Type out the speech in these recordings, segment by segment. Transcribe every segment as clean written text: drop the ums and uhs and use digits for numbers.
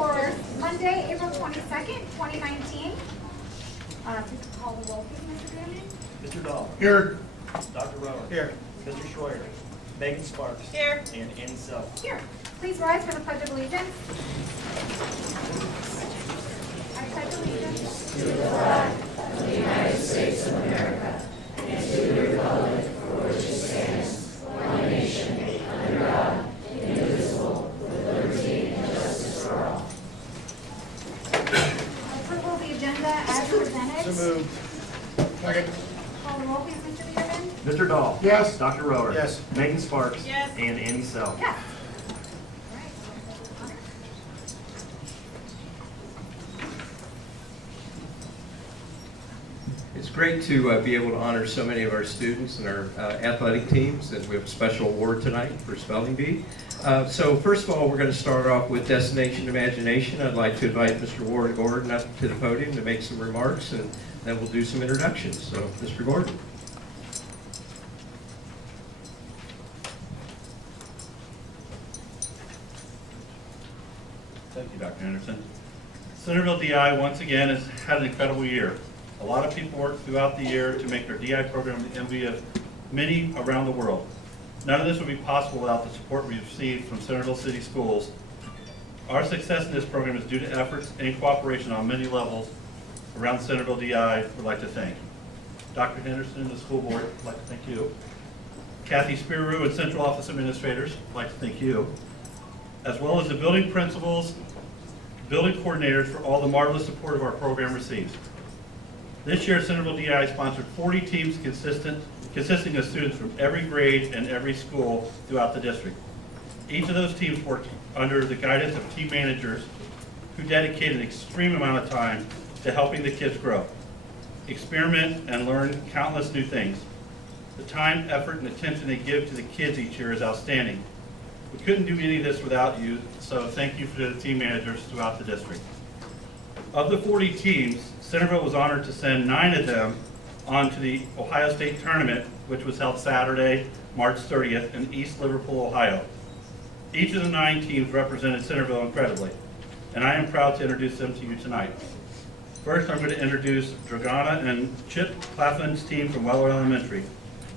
for Monday, April 22nd, 2019. Please call the roll, please, Mr. Brandon. Mr. Dahl. Here. Dr. Rower. Here. Mr. Schroyer. Megan Sparks. Here. And Annie Self. Here. Please rise for the Pledge of Allegiance. I pledge allegiance To the flag of the United States of America and to the republic for which it stands, one nation, under God, indivisible, with liberty and justice for all. approval of the agenda as presented. So moved. Second. Call the roll, please, Mr. Beederman. Mr. Dahl. Yes. Dr. Rower. Yes. Megan Sparks. Yes. And Annie Self. Yes. All right. Honor. It's great to be able to honor so many of our students and our athletic teams, and we have a special award tonight for Spelling Bee. So first of all, we're going to start off with Destination Imagination. I'd like to invite Mr. Ward Gordon up to the podium to make some remarks, and then we'll do some introductions. So, Mr. Gordon. Thank you, Dr. Anderson. Centerville DI once again has had an incredible year. A lot of people worked throughout the year to make their DI program the envy of many around the world. None of this would be possible without the support we received from Centerville City Schools. Our success in this program is due to efforts and cooperation on many levels around Centerville DI. We'd like to thank Dr. Henderson and the school board. I'd like to thank you. Kathy Spirou and Central Office Administrators. I'd like to thank you. As well as the building principals, building coordinators for all the marvelous support of our program receives. This year, Centerville DI sponsored 40 teams consisting of students from every grade and every school throughout the district. Each of those teams worked under the guidance of team managers who dedicated an extreme amount of time to helping the kids grow, experiment, and learn countless new things. The time, effort, and attention they give to the kids each year is outstanding. We couldn't do any of this without you, so thank you for the team managers throughout the district. Of the 40 teams, Centerville was honored to send 9 of them on to the Ohio State Tournament, which was held Saturday, March 30th in East Liverpool, Ohio. Each of the 9 teams represented Centerville incredibly, and I am proud to introduce them to you tonight. First, I'm going to introduce Dragana and Chip Claflin's team from Weller Elementary.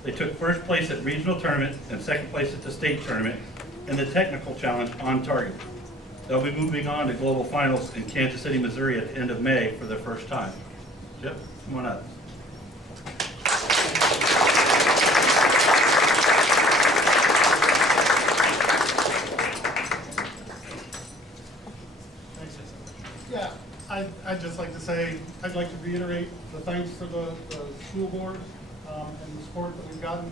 They took first place at regional tournament and second place at the state tournament in the technical challenge on target. They'll be moving on to global finals in Kansas City, Missouri at the end of May for their first time. Chip, come on up. Yeah, I'd just like to say, I'd like to reiterate the thanks for the school board and the support that we've gotten.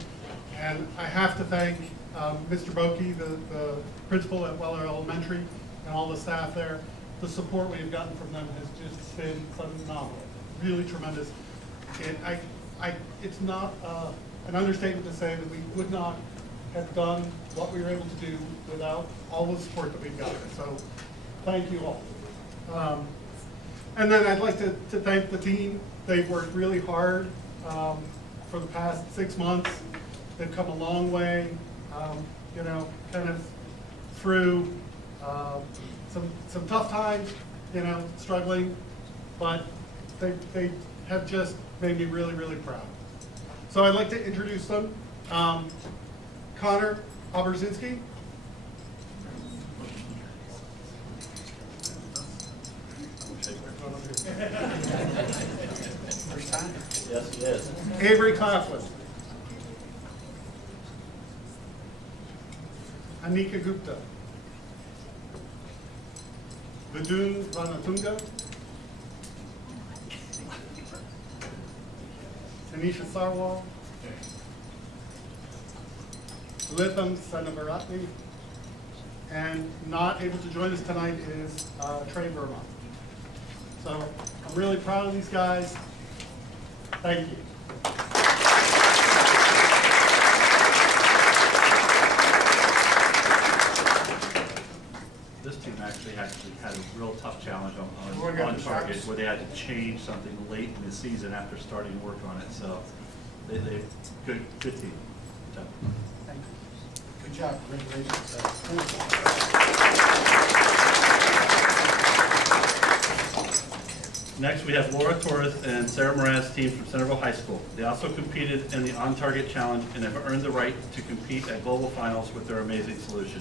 And I have to thank Mr. Bokey, the principal at Weller Elementary, and all the staff there. The support we've gotten from them has just been phenomenal, really tremendous. It's not an understatement to say that we would not have done what we were able to do without all the support that we've gotten. So thank you all. And then I'd like to thank the team. They've worked really hard for the past 6 months. They've come a long way, you know, kind of through some tough times, you know, struggling, but they have just made me really, really proud. So I'd like to introduce them. Connor Oberzinski. First time. Yes, it is. Avery Claflin. Anika Gupta. Vidun Ranatunga. Tanisha Sarwal. Litham Sanavaratni. And not able to join us tonight is Trey Vermont. So I'm really proud of these guys. Thank you. This team actually had a real tough challenge on target where they had to change something late in the season after starting to work on it. So they good team. Good job. Thank you. Good job. Congratulations. Next, we have Laura Torres and Sarah Moran's teams from Centerville High School. They also competed in the On Target Challenge and have earned the right to compete at global finals with their amazing solution.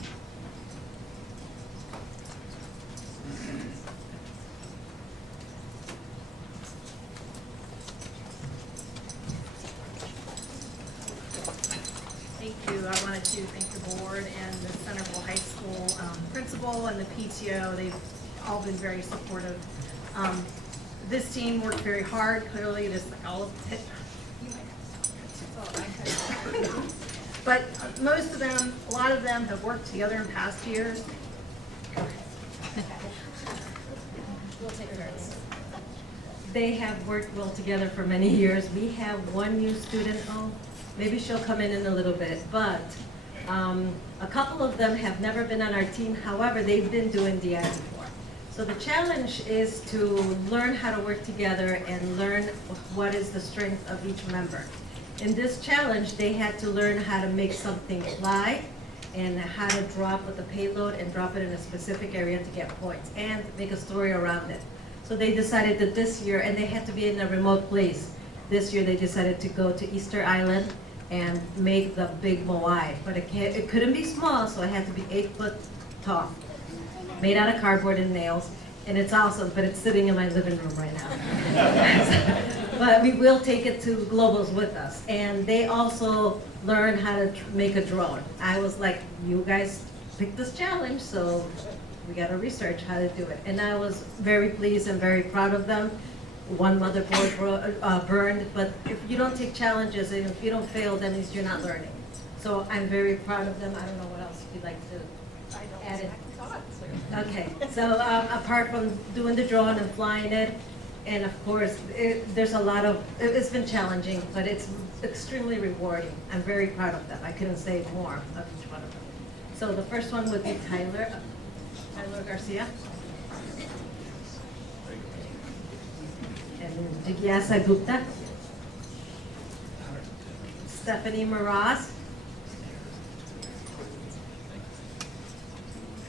Thank you. I wanted to thank the board and the Centerville High School principal and the PTO. They've all been very supportive. This team worked very hard, clearly, just like all of it. But most of them, a lot of them have worked together in past years. We'll take turns. They have worked well together for many years. We have one new student, maybe she'll come in a little bit, but a couple of them have never been on our team. However, they've been doing DI before. So the challenge is to learn how to work together and learn what is the strength of each member. In this challenge, they had to learn how to make something fly and how to drop with the payload and drop it in a specific area to get points and make a story around it. So they decided that this year, and they had to be in a remote place, this year they decided to go to Easter Island and make the big moai. But it couldn't be small, so it had to be 8 foot tall, made out of cardboard and nails. And it's awesome, but it's sitting in my living room right now. But we will take it to globals with us. And they also learn how to make a drone. I was like, you guys picked this challenge, so we got to research how to do it. And I was very pleased and very proud of them. One motherboard burned, but if you don't take challenges and if you don't fail, that means you're not learning. So I'm very proud of them. I don't know what else you'd like to add in. Okay, so apart from doing the drone and flying it, and of course, there's a lot of, it's been challenging, but it's extremely rewarding. I'm very proud of them. I couldn't say more of each one of them. So the first one would be Tyler Garcia. And Jigyasa Gupta. Stephanie Maraz.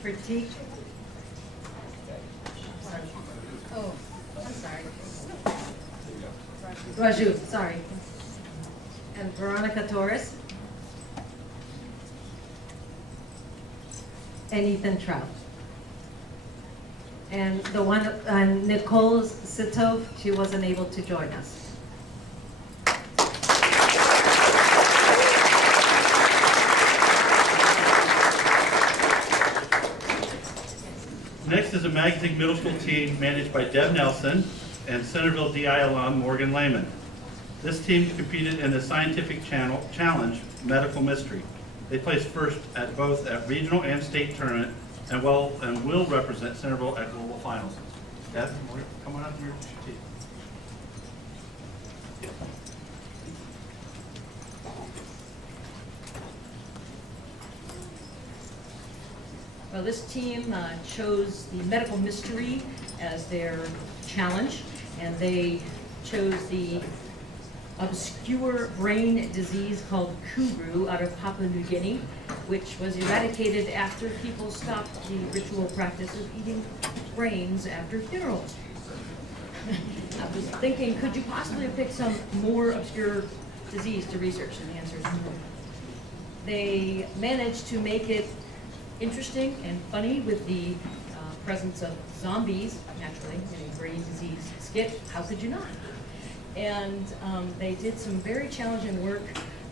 Pratik. Oh, I'm sorry. Raju, sorry. And Veronica Torres. And Ethan Trout. And the one, Nicole Sitov, she wasn't able to join us. Next is a Magazine Middle School team managed by Deb Nelson and Centerville DI alum Morgan Lehman. This team competed in the Scientific Challenge Medical Mystery. They placed first at both at regional and state tournament and will represent Centerville at global finals. Deb, come on up to your team. Well, this team chose the medical mystery as their challenge, and they chose the obscure brain disease called Kuru out of Papua New Guinea, which was eradicated after people stopped the ritual practice of eating brains after funerals. I was thinking, could you possibly have picked some more obscure disease to research? And the answer is no. They managed to make it interesting and funny with the presence of zombies, naturally, in a brain disease skit. How could you not? And they did some very challenging work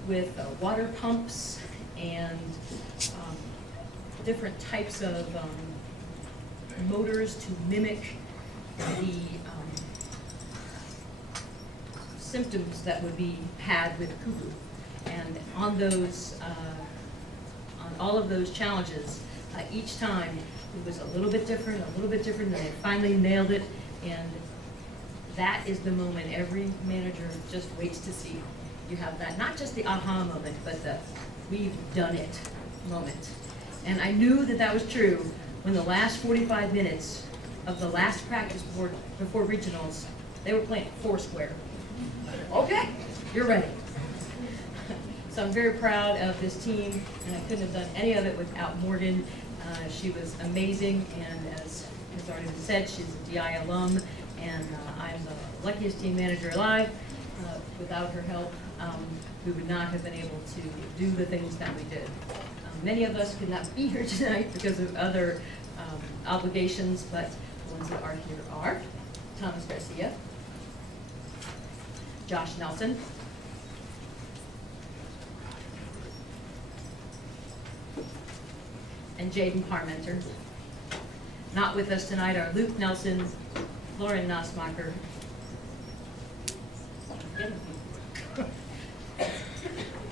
with water pumps and different types of motors to mimic the symptoms that would be had with cuckoo. And on those, on all of those challenges, each time it was a little bit different, and they finally nailed it. And that is the moment every manager just waits to see. You have that, not just the aha moment, but the we've done it moment. And I knew that that was true when the last 45 minutes of the last practice before regionals, they were playing Foursquare. Okay, you're ready. So I'm very proud of this team, and I couldn't have done any of it without Morgan. She was amazing, and as has already been said, she's a DI alum, And I'm the luckiest team manager alive. Without her help, we would not have been able to do the things that we did. Many of us could not be here tonight because of other obligations, but the ones that are here are Thomas Garcia, Josh Nelson, and Jaden Parmenter. Not with us tonight are Luke Nelson, Lauren Nossmacher,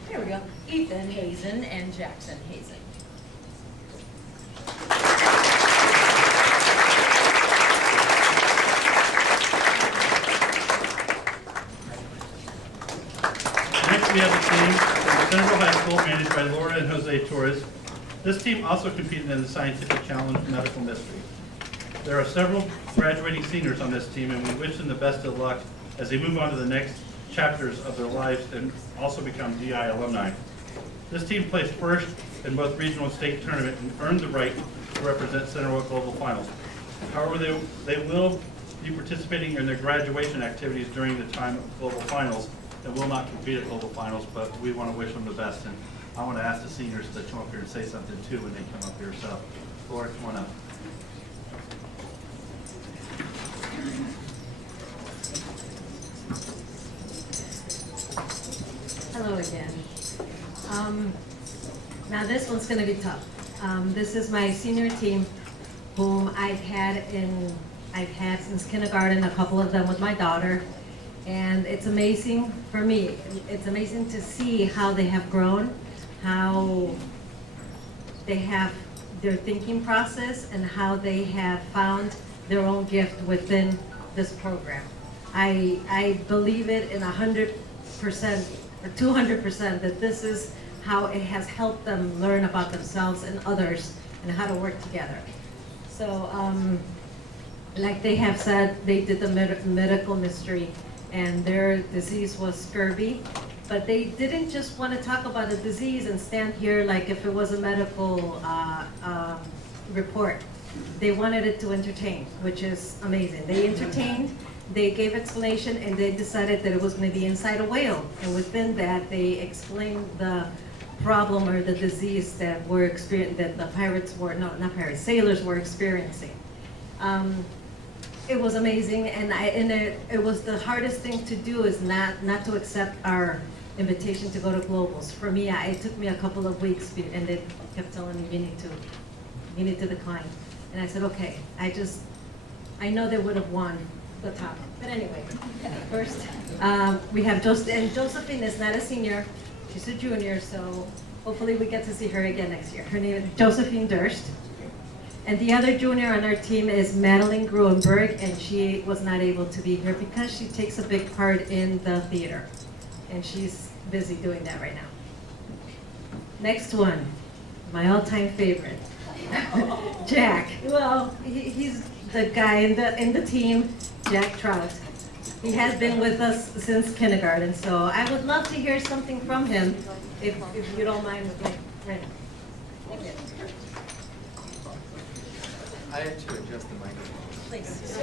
there we go, Ethan Hazen, and Jackson Hazen. Next, we have a team from Centerville High School managed by Laura and Jose Torres. This team also competed in the Scientific Challenge Medical Mystery. There are several graduating seniors on this team, and we wish them the best of luck as they move on to the next chapters of their lives and also become DI alumni. This team placed first in both regional and state tournament and earned the right to represent Centerville Global Finals. However, they will be participating in their graduation activities during the time of Global Finals and will not compete at Global Finals, but we want to wish them the best. And I want to ask the seniors to come up here and say something too when they come up here. So, Laura, come on up. Hello again. Now this one's going to be tough. This is my senior team, whom I've had since kindergarten. A couple of them with my daughter, and it's amazing for me. It's amazing to see how they have grown, how they have their thinking process, and how they have found their own gift within this program. I believe it in 100% or 200% that this is how it has helped them learn about themselves and others and how to work together. So, like they have said, they did the medical mystery, and their disease was scurvy, but they didn't just want to talk about a disease and stand here like if it was a medical report. They wanted it to entertain, which is amazing. They entertained, they gave explanation, and they decided that it was going to be inside a whale. And within that, they explained the problem or the disease that that the pirates were, not pirates, sailors were experiencing. It was amazing, and it was the hardest thing to do is not to accept our invitation to go to globals. For me, it took me a couple of weeks, and they kept telling me you need to decline. And I said, okay. I know they would have won the topic. But anyway, first we have Josephine is not a senior, she's a junior, so hopefully we get to see her again next year. Her name is Josephine Durst. And the other junior on our team is Madeline Gruenberg, and she was not able to be here because she takes a big part in the theater. And she's busy doing that right now. Next one, my all-time favorite, Jack. Well, he's the guy in the team, Jack Trout. He has been with us since kindergarten, so I would love to hear something from him, if you don't mind with my friend. Thank you. I have to adjust the microphone. Please.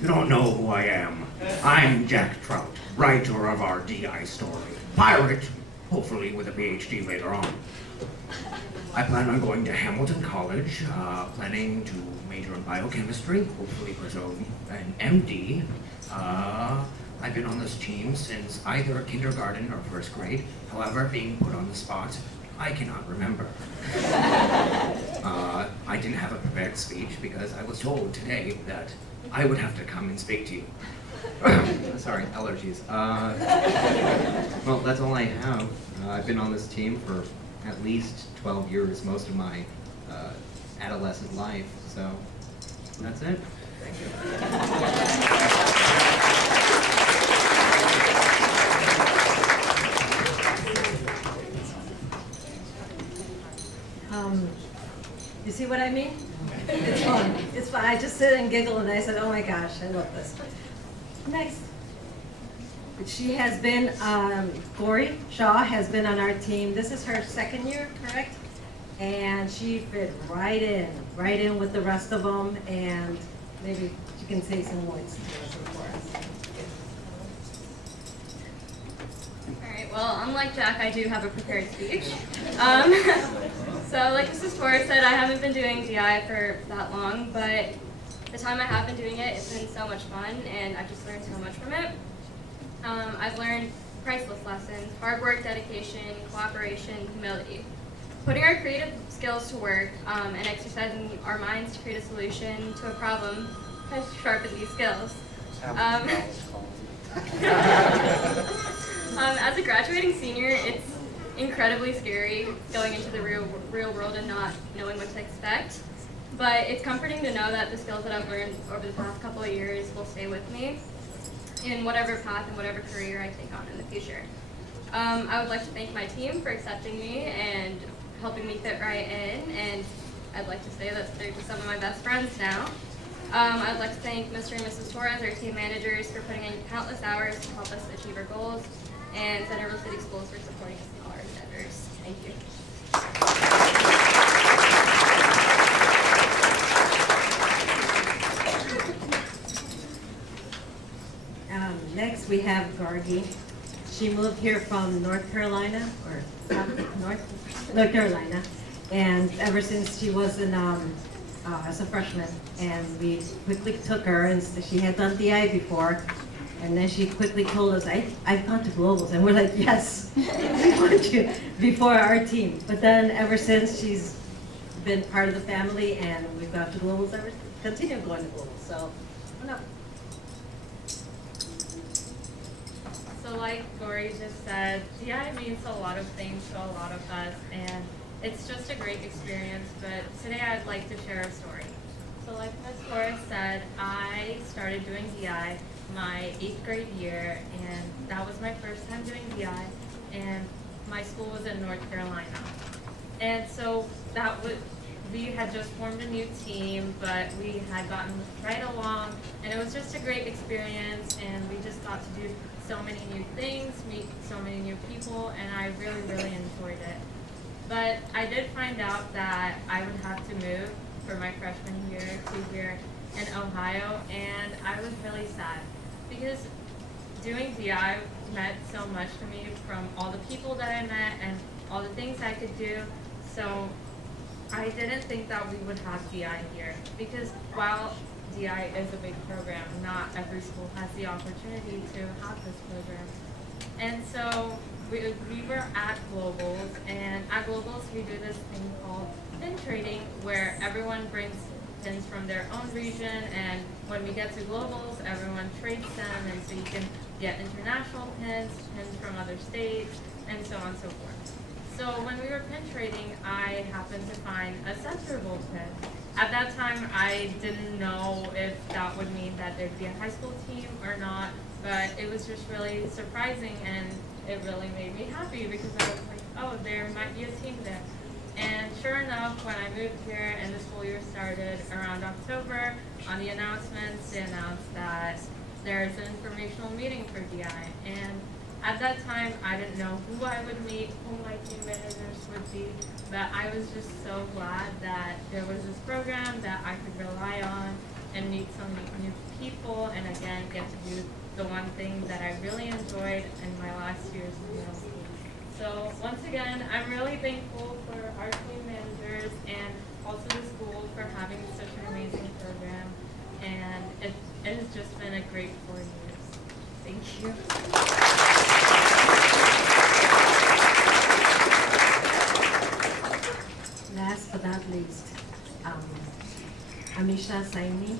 You don't know who I am. I'm Jack Trout, writer of our DI story. Pirate, hopefully with a PhD later on. I plan on going to Hamilton College, planning to major in biochemistry, hopefully pursue an MD. I've been on this team since either kindergarten or first grade. However, being put on the spot, I cannot remember. I didn't have a prepared speech because I was told today that I would have to come and speak to you. Sorry, allergies. Well, that's all I have. I've been on this team for at least 12 years, most of my adolescent life, so that's it. Thank you. You see what I mean? It's fun. It's fun. I just sit and giggle, and I said, oh my gosh, I love this. Next. She has been, Corey Shaw has been on our team. This is her second year, correct? And she fit right in with the rest of them. And maybe she can say some words to us for us. All right, well, unlike Jack, I do have a prepared speech. So like Mrs. Torres said, I haven't been doing DI for that long, but the time I have been doing it, it's been so much fun, and I've just learned so much from it. I've learned priceless lessons: hard work, dedication, cooperation, humility. Putting our creative skills to work and exercising our minds to create a solution to a problem has sharpened these skills. As a graduating senior, it's incredibly scary going into the real world and not knowing what to expect. But it's comforting to know that the skills that I've learned over the past couple of years will stay with me in whatever path and whatever career I take on in the future. I would like to thank my team for accepting me and helping me fit right in, and I'd like to say that they're just some of my best friends now. I'd like to thank Mr. and Mrs. Torres, our team managers, for putting in countless hours to help us achieve our goals, and Centerville City Schools for supporting us in all our endeavors. Thank you. Next, we have Gargi. She moved here from North Carolina, North Carolina, and ever since she was as a freshman, and we quickly took her, and she had done DI before, and then she quickly told us, I've gone to globals, and we're like, yes, we want you, before our team. But then ever since, she's been part of the family, and we've gone to globals, continue going to globals, so, come on up. So like Lori just said, DI means a lot of things to a lot of us, and it's just a great experience, but today I'd like to share a story. So like Ms. Torres said, I started doing DI my 8th grade year, and that was my first time doing DI, and my school was in North Carolina. And so we had just formed a new team, but we had gotten right along, and it was just a great experience, and we just got to do so many new things, meet so many new people, and I really, really enjoyed it. But I did find out that I would have to move for my freshman year to here in Ohio, and I was really sad because doing DI meant so much to me, from all the people that I met and all the things I could do. So I didn't think that we would have DI here, because while DI is a big program, not every school has the opportunity to have this program. And so we were at Globals, and at Globals we do this thing called pin trading, where everyone brings pins from their own region, and when we get to Globals, everyone trades them, and so you can get international pins, pins from other states, and so on and so forth. So when we were pin trading, I happened to find a Centerville pin. At that time, I didn't know if that would mean that there'd be a high school team or not, but it was just really surprising, and it really made me happy because I was like, oh, there might be a team there. And sure enough, when I moved here and the school year started around October, on the announcements, they announced that there's an informational meeting for DI. And at that time, I didn't know who I would meet, who my team managers would be, but I was just so glad that there was this program that I could rely on and meet so many new people, and again, get to do the one thing that I really enjoyed in my last year's middle school. So once again, I'm really thankful for our team managers and also the school for having such an amazing program, and it has just been a great 4 years. Thank you. Last but not least, Amisha Saini.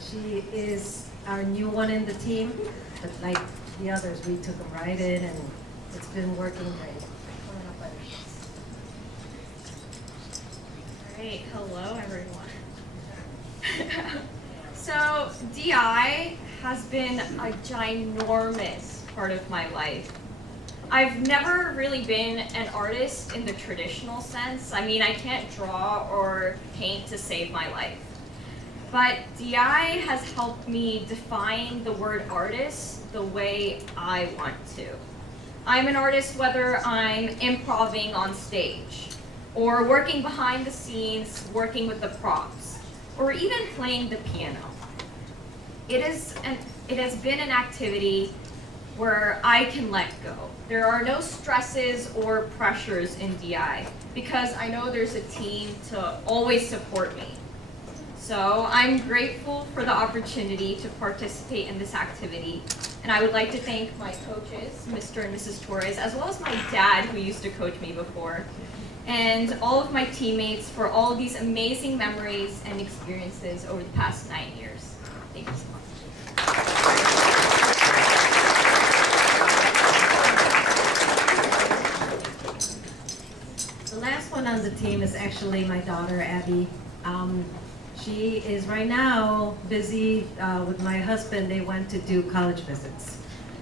She is our new one in the team, but like the others, we took them right in, and it's been working great. Great. Hello, everyone. So, DI has been a ginormous part of my life. I've never really been an artist in the traditional sense. I mean, I can't draw or paint to save my life. But DI has helped me define the word artist the way I want to. I'm an artist whether I'm improvising on stage or working behind the scenes, working with the props. or even playing the piano. It has been an activity where I can let go. There are no stresses or pressures in DI because I know there's a team to always support me. So I'm grateful for the opportunity to participate in this activity. And I would like to thank my coaches, Mr. and Mrs. Torres, as well as my dad who used to coach me before, and all of my teammates for all of these amazing memories and experiences over the past 9 years. Thank you so much. The last one on the team is actually my daughter, Abby. She is right now busy with my husband. They went to do college visits.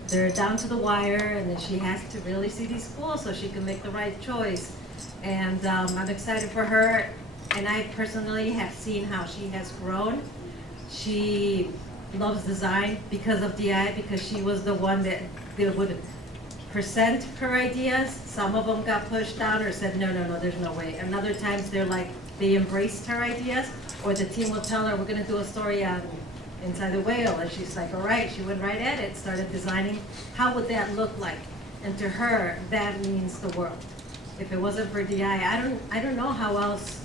They're down to the wire, and then she has to really see these schools so she can make the right choice. And I'm excited for her, and I personally have seen how she has grown. She loves design because of DI, because she was the one that would present her ideas. Some of them got pushed down or said, no, there's no way. And other times they're like, they embraced her ideas, or the team will tell her, we're gonna do a story on Inside the Whale, and she's like, all right. She went right at it, started designing, how would that look like? And to her, that means the world. If it wasn't for DI, I don't know how else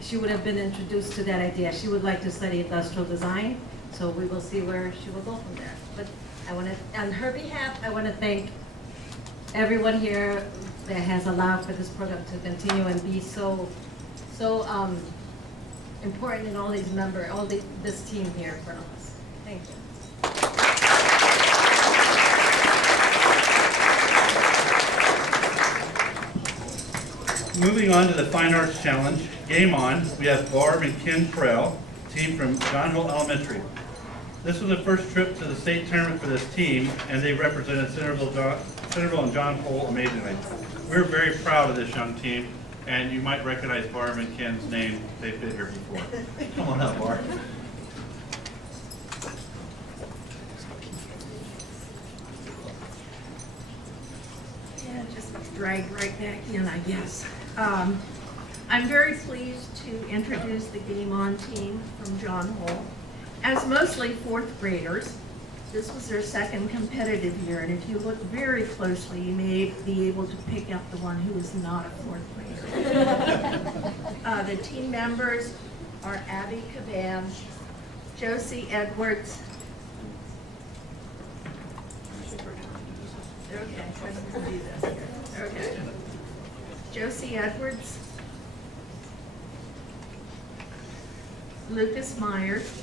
she would have been introduced to that idea. She would like to study industrial design, so we will see where she will go from there. But I want to, on her behalf, I want to thank everyone here that has allowed for this program to continue and be so important in all these this team here in front of us. Thank you. Moving on to the Fine Arts Challenge, Game On, we have Barb and Ken Prell, team from John Hole Elementary. This was the first trip to the state tournament for this team, and they represented Centerville and John Hole amazingly. We're very proud of this young team, and you might recognize Barb and Ken's name. They've been here before. Come on up, Barb. Yeah, just dragged right back in, I guess. I'm very pleased to introduce the Game On team from John Hole. As mostly fourth graders, this was their second competitive year, and if you look very closely, you may be able to pick up the one who is not a fourth grader. The team members are Abby Caban, Josie Edwards. Okay, I can do this here. Okay. Josie Edwards, Lucas Myers,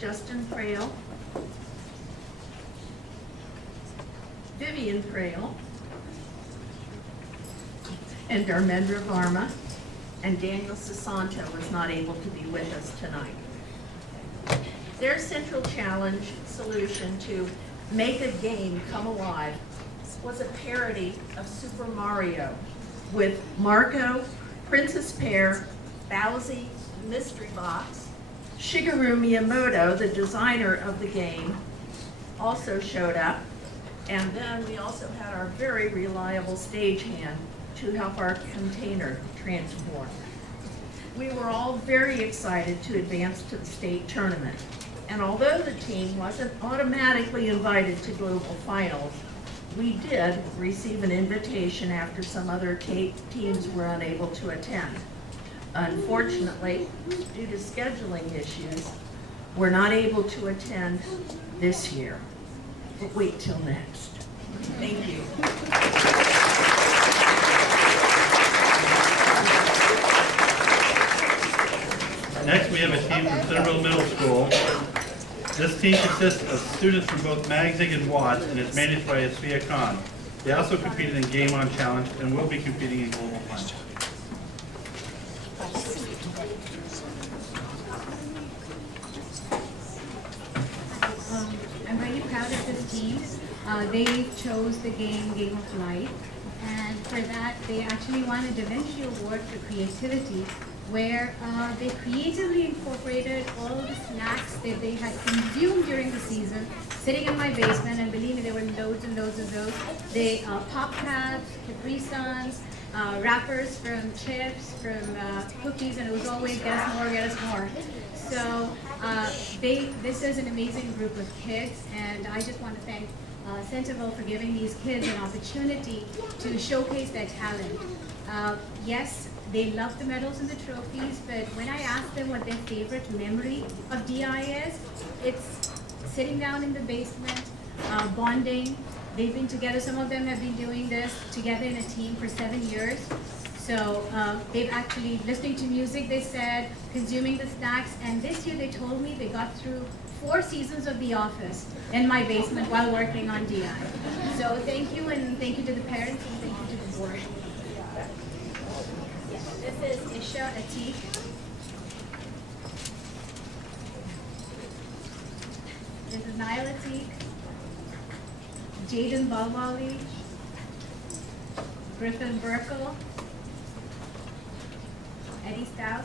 Justin Frail, Vivian Frail, and Dharmendra Varma, and Daniel Sasanto was not able to be with us tonight. Their central challenge solution to make a game come alive was a parody of Super Mario with Marco, Princess Pear, Bowsy, Mystery Box. Shigeru Miyamoto, the designer of the game, also showed up. And then we also had our very reliable stagehand to help our container transform. We were all very excited to advance to the state tournament. And although the team wasn't automatically invited to global finals, we did receive an invitation after some other teams were unable to attend. Unfortunately, due to scheduling issues, we're not able to attend this year. But wait till next. Thank you. Next, we have a team from Centerville Middle School. This team consists of students from both Magzig and Watts, and is managed by Asfia Khan. They also competed in Game On Challenge and will be competing in Global Finals. I'm really proud of this team. They chose the Game of Life, and for that they actually won a Da Vinci Award for creativity, where they creatively incorporated all of the snacks that they had consumed during the season, sitting in my basement, and believe me, there were loads and loads of those. They Pop Tarts, Capri Suns, wrappers, from chips, from cookies, and it was always get us more, get us more. So this is an amazing group of kids, and I just want to thank Centerville for giving these kids an opportunity to showcase their talent. Yes, they love the medals and the trophies, but when I ask them what their favorite memory of DI is, it's sitting down in the basement, bonding. They've been together, some of them have been doing this together in a team for 7 years. So they've actually listening to music, they said, consuming the snacks, and this year they told me they got through 4 seasons of The Office in my basement while working on DI. So thank you, and thank you to the parents, and thank you to the board. This is Isha Atik. This is Nail Atik. Jaden Balwali. Griffin Burkle. Eddie Stout.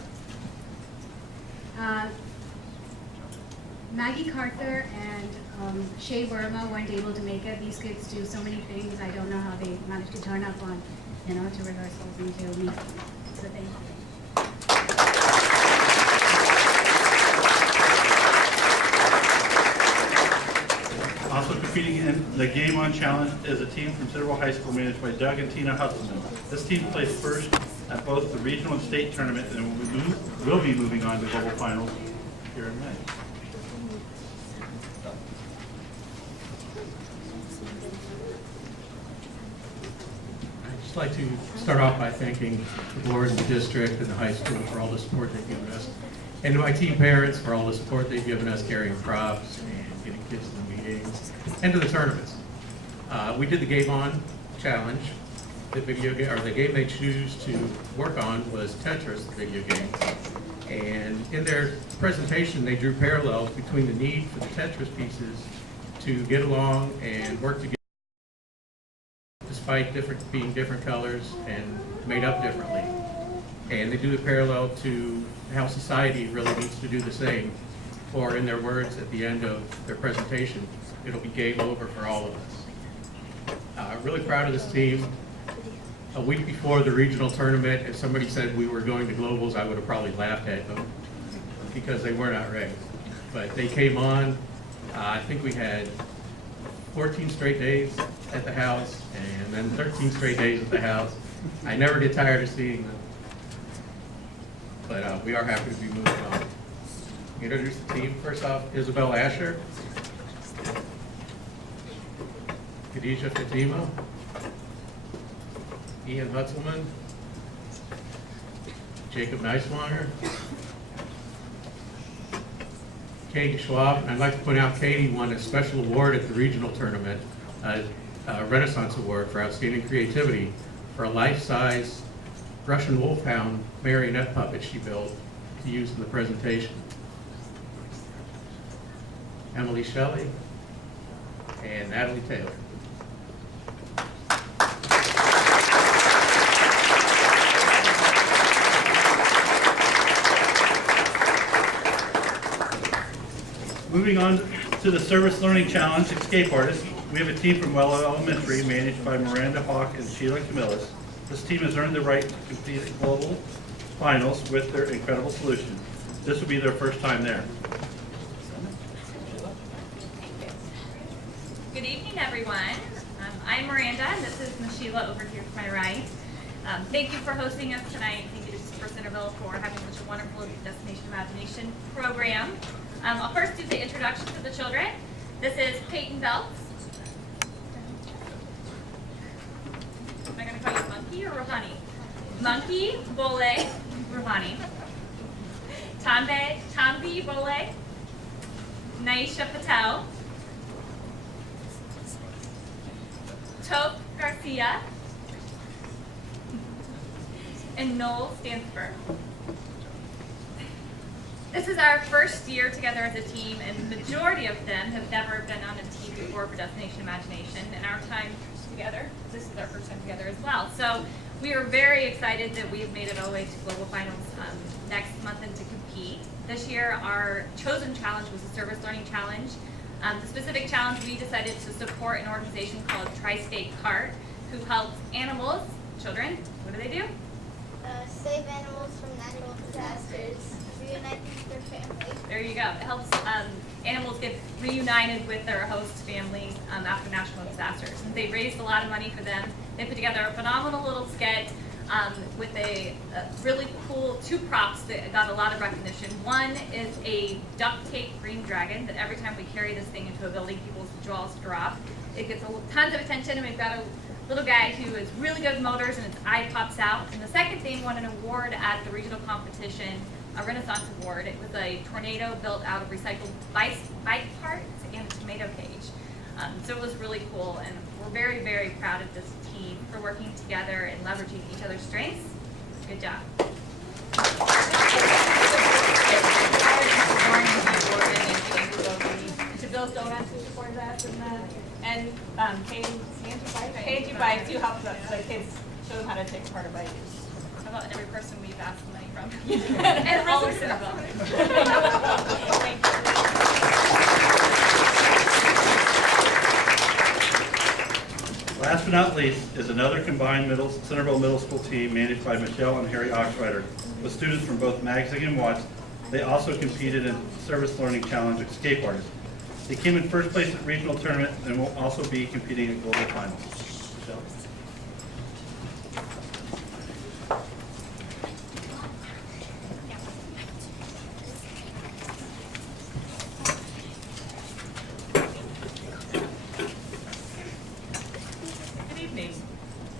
Maggie Carter and Shay Verma weren't able to make it. These kids do so many things. I don't know how they managed to turn up on, to rehearsals and to meet. So thank you. Also competing in the Game On Challenge is a team from Centerville High School managed by Doug and Tina Hudson. This team placed first at both the regional and state tournament and will be moving on to global finals here in May. I'd just like to start off by thanking the board and the district and the high school for all the support they've given us, and to my team parents for all the support they've given us carrying props and getting kids to the meetings, and to the tournaments. We did the Game On Challenge. The game they choose to work on was Tetris, the video game. And in their presentation, they drew parallels between the need for the Tetris pieces to get along and work together, despite being different colors and made up differently. And they do the parallel to how society really needs to do the same, or in their words at the end of their presentation, it'll be game over for all of us. Really proud of this team. A week before the regional tournament, if somebody said we were going to globals, I would have probably laughed at them because they were not ready. But they came on. I think we had 14 straight days at the house and then 13 straight days at the house. I never get tired of seeing them. But we are happy to be moving on. Introduce the team. First off, Isabel Asher, Khadijah Fatima, Ian Hutzelman, Jacob Neiswanger, Katie Schwab. And I'd like to point out Katie won a special award at the regional tournament, a Renaissance Award for Outstanding Creativity for a life-size Russian wolfhound marionette puppet she built to use in the presentation. Emily Shelley and Natalie Taylor. Moving on to the Service Learning Challenge, Escape Artists, we have a team from Wellow Elementary managed by Miranda Hawk and Sheila Camillus. This team has earned the right to compete at global finals with their incredible solution. This will be their first time there. Good evening, everyone. I'm Miranda, and this is Miss Sheila over here to my right. Thank you for hosting us tonight. Thank you to Centerville for having such a wonderful Destination Imagination program. I'll first do the introduction to the children. This is Peyton Belts. Am I going to call you Monkey or Rohani? Monkey, Bole, Rohani. Tambi, Bole, Naisha Patel, Tope Garcia, and Noel Stansberg. This is our first year together as a team, and the majority of them have never been on a team before for Destination Imagination. And our time together, this is our first time together as well. So we are very excited that we have made it all the way to global finals next month and to compete. This year, our chosen challenge was the Service Learning Challenge. The specific challenge, we decided to support an organization called Tri-State CART, who helps animals children. What do? Save animals from natural disasters, reunite with their families. There you go. It helps animals get reunited with their host families after natural disasters. And they raised a lot of money for them. They put together a phenomenal little skit with a really cool 2 props that got a lot of recognition. One is a duct tape green dragon that every time we carry this thing into a building, people's jaws drop. It gets tons of attention, and we've got a little guy who is really good with motors, and his eye pops out. And the second thing won an award at the regional competition, a Renaissance Award. It was a tornado built out of recycled bike parts and a tomato cage. So it was really cool, and we're very, very proud of this team for working together and leveraging each other's strengths. Good job. To Bill's Donuts, who supported us, and KG Bikes, who helped the kids show them how to take apart a bike. How about every person we've asked money from? And all of Centerville. Thank you. Last but not least is another combined Centerville Middle School team managed by Michelle and Harry Oxrider with students from both Magazine and Watts. They also competed in Service Learning Challenge Escape Artists. They came in first place at regional tournament and will also be competing at global finals. Michelle? Good evening.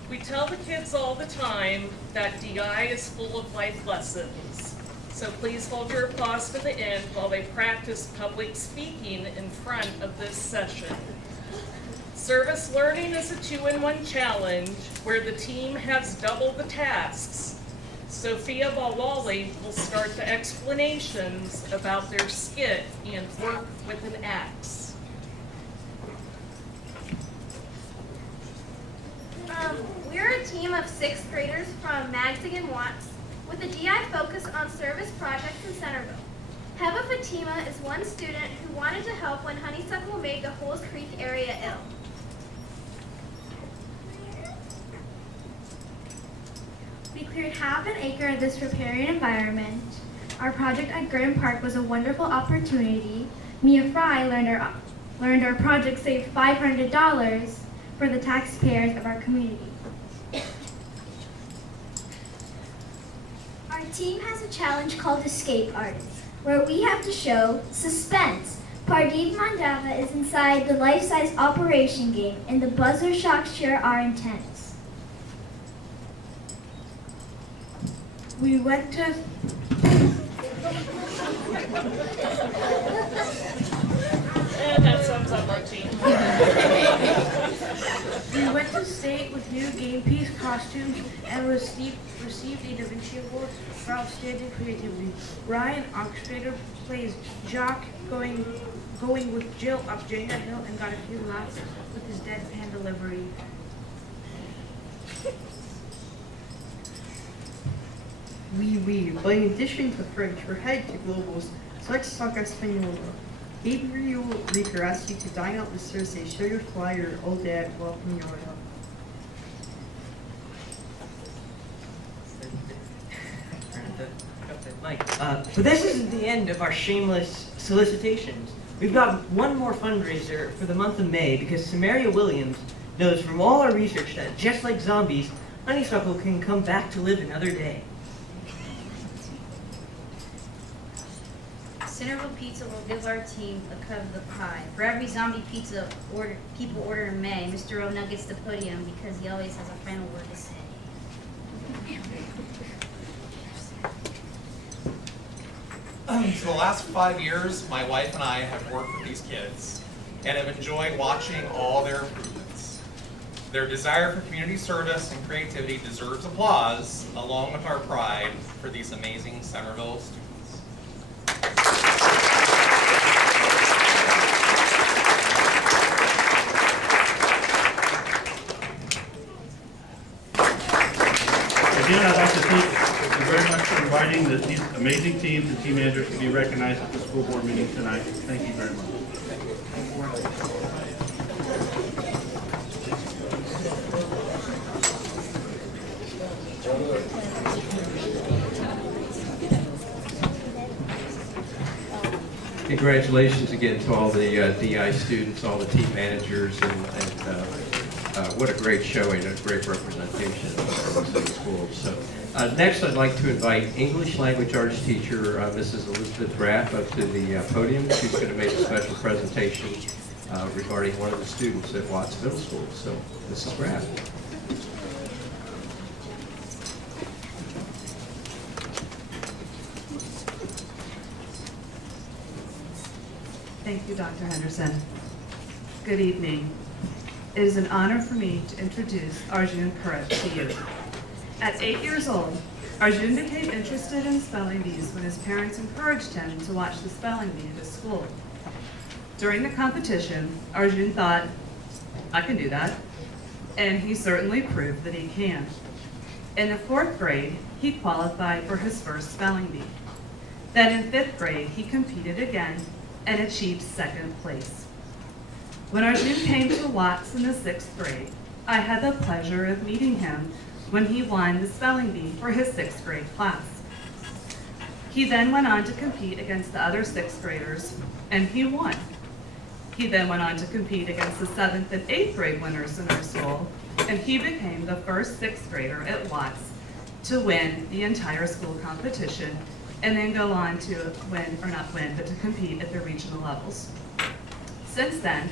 We tell the kids all the time that DI is full of life lessons. So please hold your applause to the end while they practice public speaking in front of this session. Service learning is a 2-in-1 challenge where the team has double the tasks. Sophia Balwali will start the explanations about their skit and work with an axe. We're a team of 6th graders from Magazine and Watts with a DI focus on service projects in Centerville. Heba Fatima is one student who wanted to help when honeysuckle made the Holes Creek area ill. We cleared half an acre of this riparian environment. Our project at Graham Park was a wonderful opportunity. Mia Fry learned our project saved $500 for the taxpayers of our community. Our team has a challenge called Escape Artists, where we have to show suspense. Pardeep Mandava is inside the life-size operation game, and the buzzer shocks sure are intense. We went to And that sums up our team. We went to state with new game piece costumes and received a Da Vinci Award for outstanding creativity. Ryan Oxtrader plays Jock going with Jill up Jenga Hill and got a few laughs with his deadpan delivery. Oui, en addition to French, we're headed to Globals, so let's talk Espanol. Gabriel Leaker asks you to dine out this Thursday. Show your flyer, old dad, welcome your help. But this isn't the end of our shameless solicitations. We've got one more fundraiser for the month of May because Samaria Williams knows from all our research that just like zombies, honeysuckle can come back to live another day. Centerville Pizza will give our team a cut of the pie. For every zombie pizza people order in May, Mr. O'Nug gets the podium because he always has a final word to say. For the last 5 years, my wife and I have worked with these kids and have enjoyed watching all their improvements. Their desire for community service and creativity deserves applause, along with our pride for these amazing Centerville students. Again, I'd like to thank you very much for inviting these amazing teams and team managers to be recognized at the school board meeting tonight. Thank you very much. Congratulations again to all the DI students, all the team managers, and what a great showing, a great representation of the schools. So, next I'd like to invite English language arts teacher, Mrs. Elizabeth Graff, up to the podium. She's going to make a special presentation regarding one of the students at Watts Middle School. So, Mrs. Graff. Thank you, Dr. Henderson. Good evening. It is an honor for me to introduce Arjun Parekh to you. At 8 years old, Arjun became interested in spelling bees when his parents encouraged him to watch the spelling bee at his school. During the competition, Arjun thought, I can do that, and he certainly proved that he can. In the 4th grade, he qualified for his first spelling bee. Then in 5th grade, he competed again and achieved 2nd place. When Arjun came to Watts in the 6th grade, I had the pleasure of meeting him when he won the spelling bee for his 6th grade class. He then went on to compete against the other 6th graders, and he won. He then went on to compete against the 7th and 8th grade winners in our school, and he became the first 6th grader at Watts to win the entire school competition, and then go on to win, or not win, but to compete at the regional levels. Since then,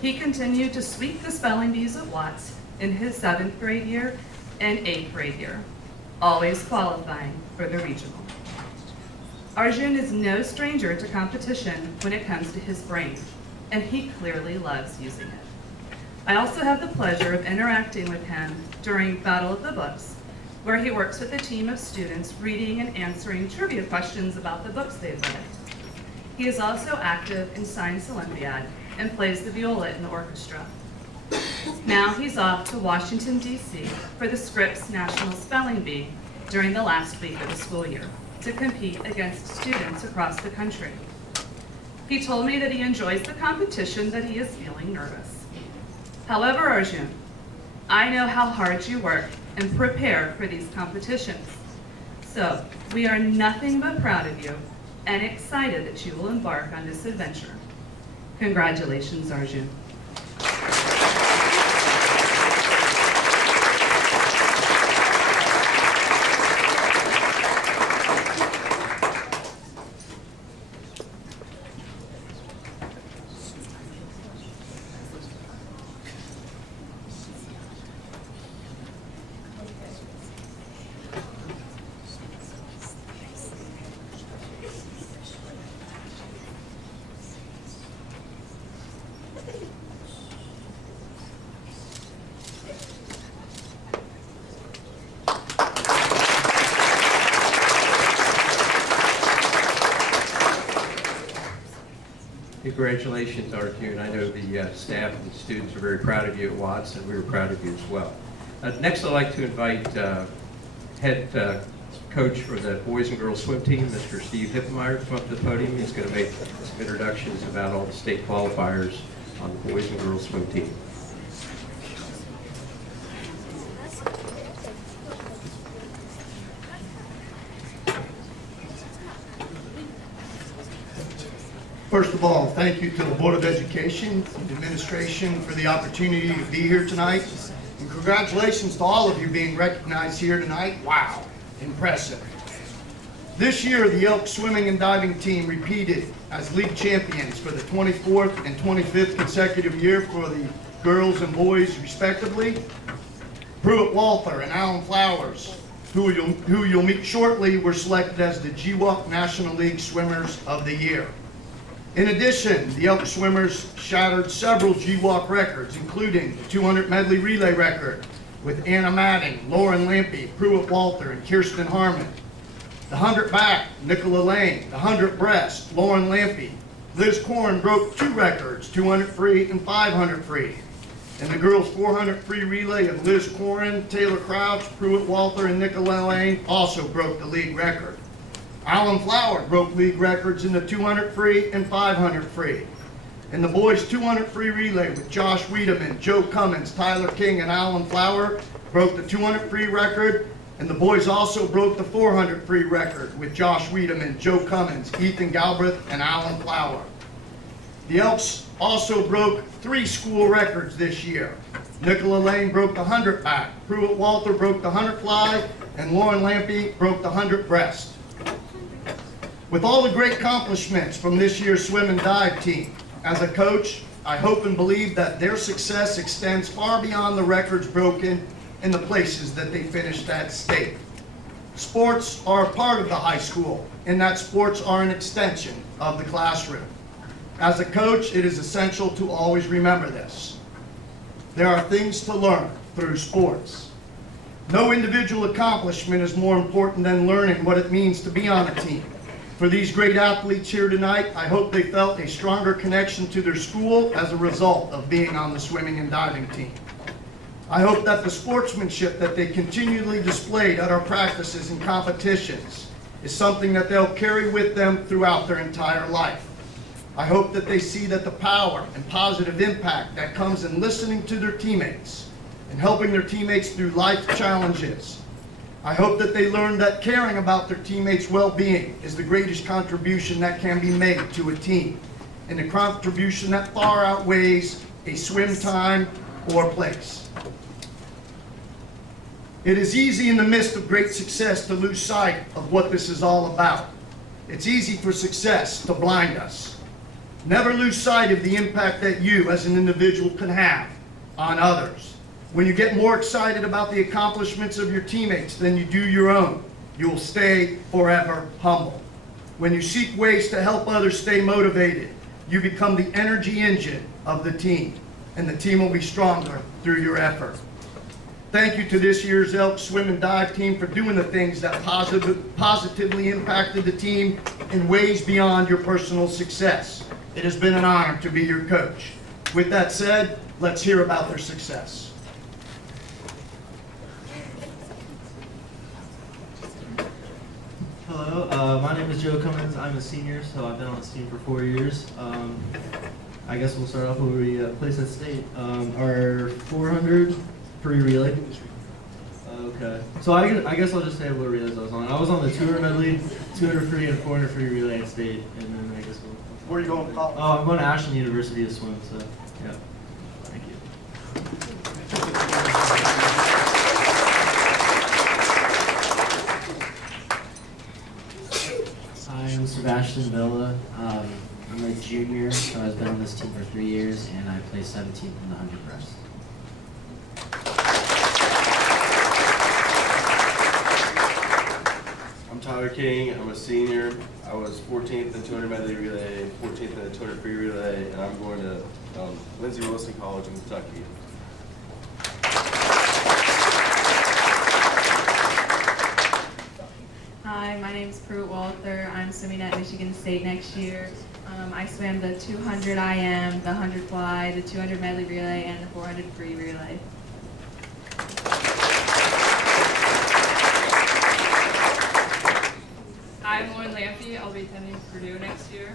he continued to sweep the spelling bees at Watts in his 7th grade year and 8th grade year, always qualifying for the regional. Arjun is no stranger to competition when it comes to his brain, and he clearly loves using it. I also have the pleasure of interacting with him during Battle of the Books, where he works with a team of students reading and answering trivia questions about the books they've read. He is also active in Science Olympiad and plays the viola in the orchestra. Now he's off to Washington, D.C. for the Scripps National Spelling Bee during the last week of the school year to compete against students across the country. He told me that he enjoys the competition, that he is feeling nervous. However, Arjun, I know how hard you work and prepare for these competitions. So we are nothing but proud of you and excited that you will embark on this adventure. Congratulations, Arjun. Congratulations, Arjun. I know the staff and the students are very proud of you at Watts, and we were proud of you as well. Next, I'd like to invite head coach for the boys and girls swim team, Mr. Steve Hippemeyer, to come up to the podium. He's going to make some introductions about all the state qualifiers on the boys and girls swim team. First of all, thank you to the Board of Education and administration for the opportunity to be here tonight. And congratulations to all of you being recognized here tonight. Wow, impressive. This year, the Elk swimming and diving team repeated as league champions for the 24th and 25th consecutive year for the girls and boys respectively. Pruitt Walther and Alan Flowers, who you'll meet shortly, were selected as the GWAC National League Swimmers of the Year. In addition, the Elk swimmers shattered several GWAC records, including the 200 medley relay record with Anna Matting, Lauren Lampy, Pruitt Walther, and Kirsten Harmon. The 100 back, Nicola Lane. The 100 breast, Lauren Lampy. Liz Corn broke 2 records, 200 free and 500 free. And the girls 400 free relay of Liz Corn, Taylor Crouch, Pruitt Walther, and Nicola Lane also broke the league record. Alan Flower broke league records in the 200 free and 500 free. In the boys 200 free relay with Josh Wiedemann, Joe Cummins, Tyler King, and Alan Flower broke the 200 free record, And the boys also broke the 400 free record with Josh Wiedemann, Joe Cummins, Ethan Galbraith, and Alan Flower. The Elks also broke 3 school records this year. Nicola Lane broke the 100 back, Pruitt Walter broke the 100 fly, and Lauren Lampy broke the 100 breast. With all the great accomplishments from this year's swim and dive team, as a coach, I hope and believe that their success extends far beyond the records broken in the places that they finished at state. Sports are a part of the high school, in that sports are an extension of the classroom. As a coach, it is essential to always remember this. There are things to learn through sports. No individual accomplishment is more important than learning what it means to be on a team. For these great athletes here tonight, I hope they felt a stronger connection to their school as a result of being on the swimming and diving team. I hope that the sportsmanship that they continually displayed at our practices and competitions is something that they'll carry with them throughout their entire life. I hope that they see that the power and positive impact that comes in listening to their teammates and helping their teammates through life challenges. I hope that they learn that caring about their teammates' well-being is the greatest contribution that can be made to a team, and a contribution that far outweighs a swim time or place. It is easy in the midst of great success to lose sight of what this is all about. It's easy for success to blind us. Never lose sight of the impact that you as an individual can have on others. When you get more excited about the accomplishments of your teammates than you do your own, you will stay forever humble. When you seek ways to help others stay motivated, you become the energy engine of the team, and the team will be stronger through your effort. Thank you to this year's Elks swim and dive team for doing the things that positively impacted the team in ways beyond your personal success. It has been an honor to be your coach. With that said, let's hear about their success. Hello, my name is Joe Cummins. I'm a senior, so I've been on this team for 4 years. I guess we'll start off where we placed at state. Our 400 free relay. Okay, so I guess I'll just say what relays I was on. I was on the 200 medley, 200 free, and 400 free relay at state, and then I guess we'll. Where are you going to college? Oh, I'm going to Ashland University to swim. So, yeah. Thank you. Hi, I'm Sebastian Villa. I'm a junior, so I've been on this team for 3 years, and I placed 17th in the 100 breast. I'm Tyler King. I'm a senior. I was 14th in 200 medley relay, 14th in the 200 free relay, and I'm going to Lindsey Wilson College in Kentucky. Hi, my name is Pruitt Walter. I'm swimming at Michigan State next year. I swam the 200 IM, the 100 fly, the 200 medley relay, and the 400 free relay. I'm Lauren Lampy. I'll be attending Purdue next year.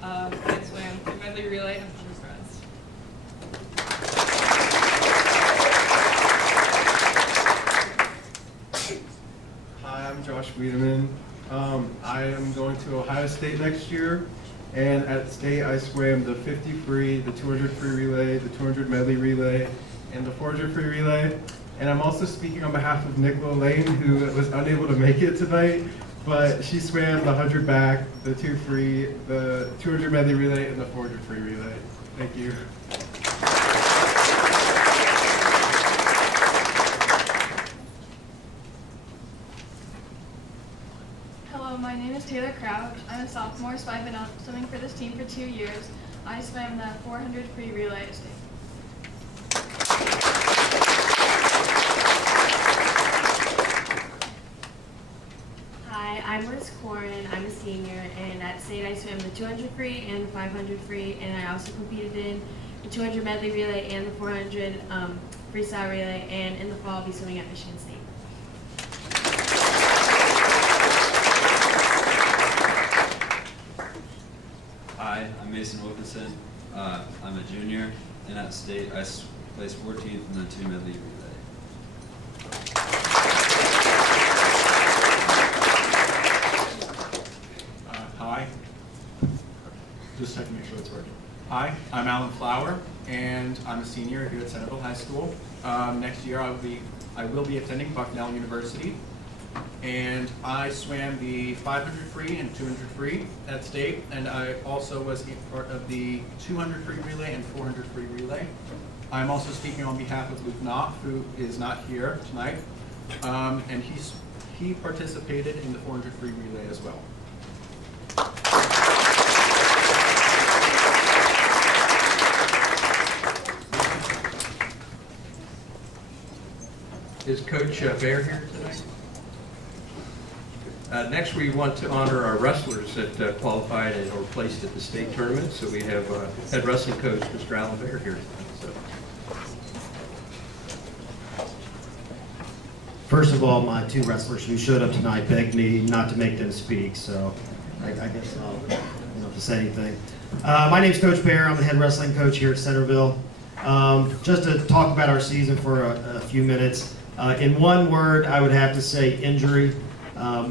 I swam 2 medley relay and 100 breast. Hi, I'm Josh Wiedemann. I am going to Ohio State next year, and at state I swam the 50 free, the 200 free relay, the 200 medley relay, and the 400 free relay. And I'm also speaking on behalf of Nicola Lane, who was unable to make it tonight, but she swam the 100 back, the 2 free, the 200 medley relay, and the 400 free relay. Thank you. Hello, my name is Taylor Crouch. I'm a sophomore, so I've been swimming for this team for 2 years. I swam the 400 free relay at state. Hi, I'm Liz Corin. I'm a senior, and at state I swam the 200 free and the 500 free, and I also competed in the 200 medley relay and the 400 freestyle relay, and in the fall I'll be swimming at Michigan State. Hi, I'm Mason Wilkinson. I'm a junior, and at state I placed 14th in the 2 medley relay. Hi, I'm Alan Flower, and I'm a senior here at Centerville High School. Next year, I will be attending Bucknell University, and I swam the 500 free and 200 free at state, and I also was a part of the 200 free relay and 400 free relay. I'm also speaking on behalf of Luke Knopf, who is not here tonight, and he participated in the 400 free relay as well. Is Coach Bear here tonight? Next, we want to honor our wrestlers that qualified and were placed at the state tournament. So we have head wrestling coach, Mr. Alan Bear, here tonight. So. First of all, my two wrestlers who showed up tonight begged me not to make them speak, so I guess I'll have to say anything. My name's Coach Bear. I'm the head wrestling coach here at Centerville. Just to talk about our season for a few minutes. In one word, I would have to say injury.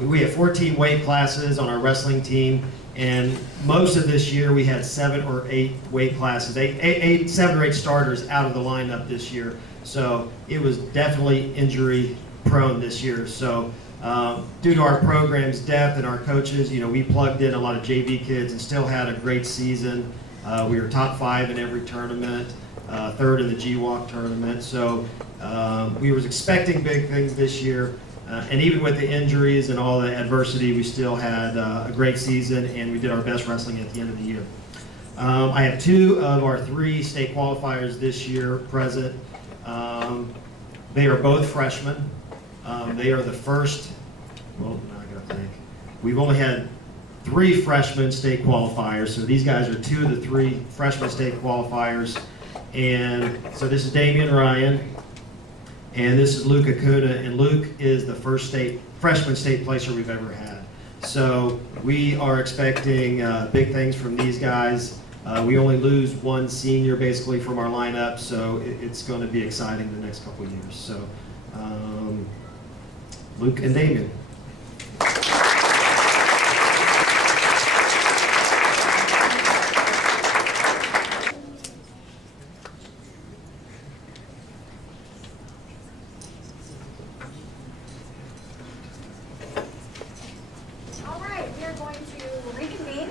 We have 14 weight classes on our wrestling team, and most of this year we had 7 or 8 weight classes, 7 or 8 starters out of the lineup this year. So it was definitely injury prone this year. So due to our program's depth and our coaches, we plugged in a lot of JV kids and still had a great season. We were top 5 in every tournament, 3rd in the GWalk tournament. So we was expecting big things this year. And even with the injuries and all the adversity, we still had a great season, and we did our best wrestling at the end of the year. I have 2 of our 3 state qualifiers this year present. They are both freshmen. They are the first, well, now I gotta think. We've only had 3 freshman state qualifiers, so these guys are 2 of the 3 freshman state qualifiers. And so this is Damian Ryan, and this is Luke Acuna, and Luke is the first freshman state placer we've ever had. So we are expecting big things from these guys. We only lose 1 senior basically from our lineup, so it's going to be exciting the next couple of years. So Luke and Damian. All right, we are going to reconvene,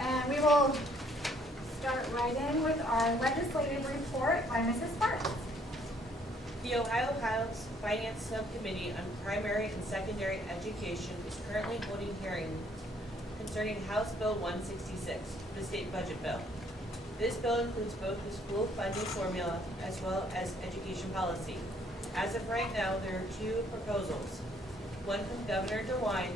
and we will start right in with our legislative report by Mrs. Sparks. The Ohio House Finance Subcommittee on Primary and Secondary Education is currently holding hearings concerning House Bill 166, the state budget bill. This bill includes both the school funding formula as well as education policy. As of right now, there are 2 proposals. One from Governor DeWine,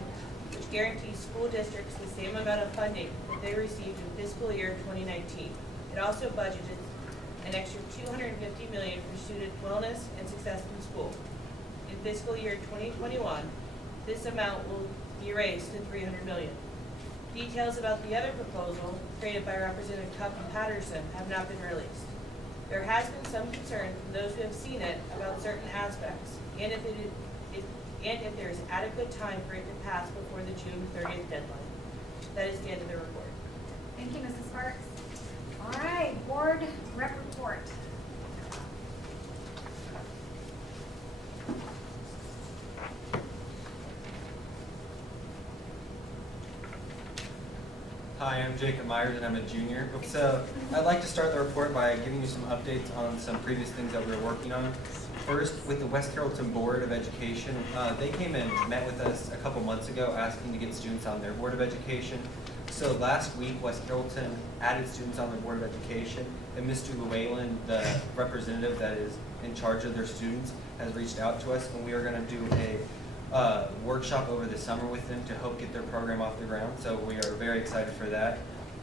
which guarantees school districts the same amount of funding that they received in fiscal year 2019. It also budgeted an extra $250 million for student wellness and success in school. In fiscal year 2021, this amount will be raised to $300 million. Details about the other proposal, created by Representative Cupp and Patterson, have not been released. There has been some concern from those who have seen it about certain aspects, and if there is adequate time for it to pass before the June 30th deadline. That is the end of the report. Thank you, Mrs. Sparks. All right, board rep report. Hi, I'm Jacob Myers, and I'm a junior. So I'd like to start the report by giving you some updates on some previous things that we were working on. First, with the West Carrollton Board of Education, they came and met with us a couple months ago asking to get students on their Board of Education. So last week, West Carrollton added students on their Board of Education, and Mr. Llewellyn, the representative that is in charge of their students, has reached out to us, and we are going to do a workshop over the summer with them to help get their program off the ground. So we are very excited for that.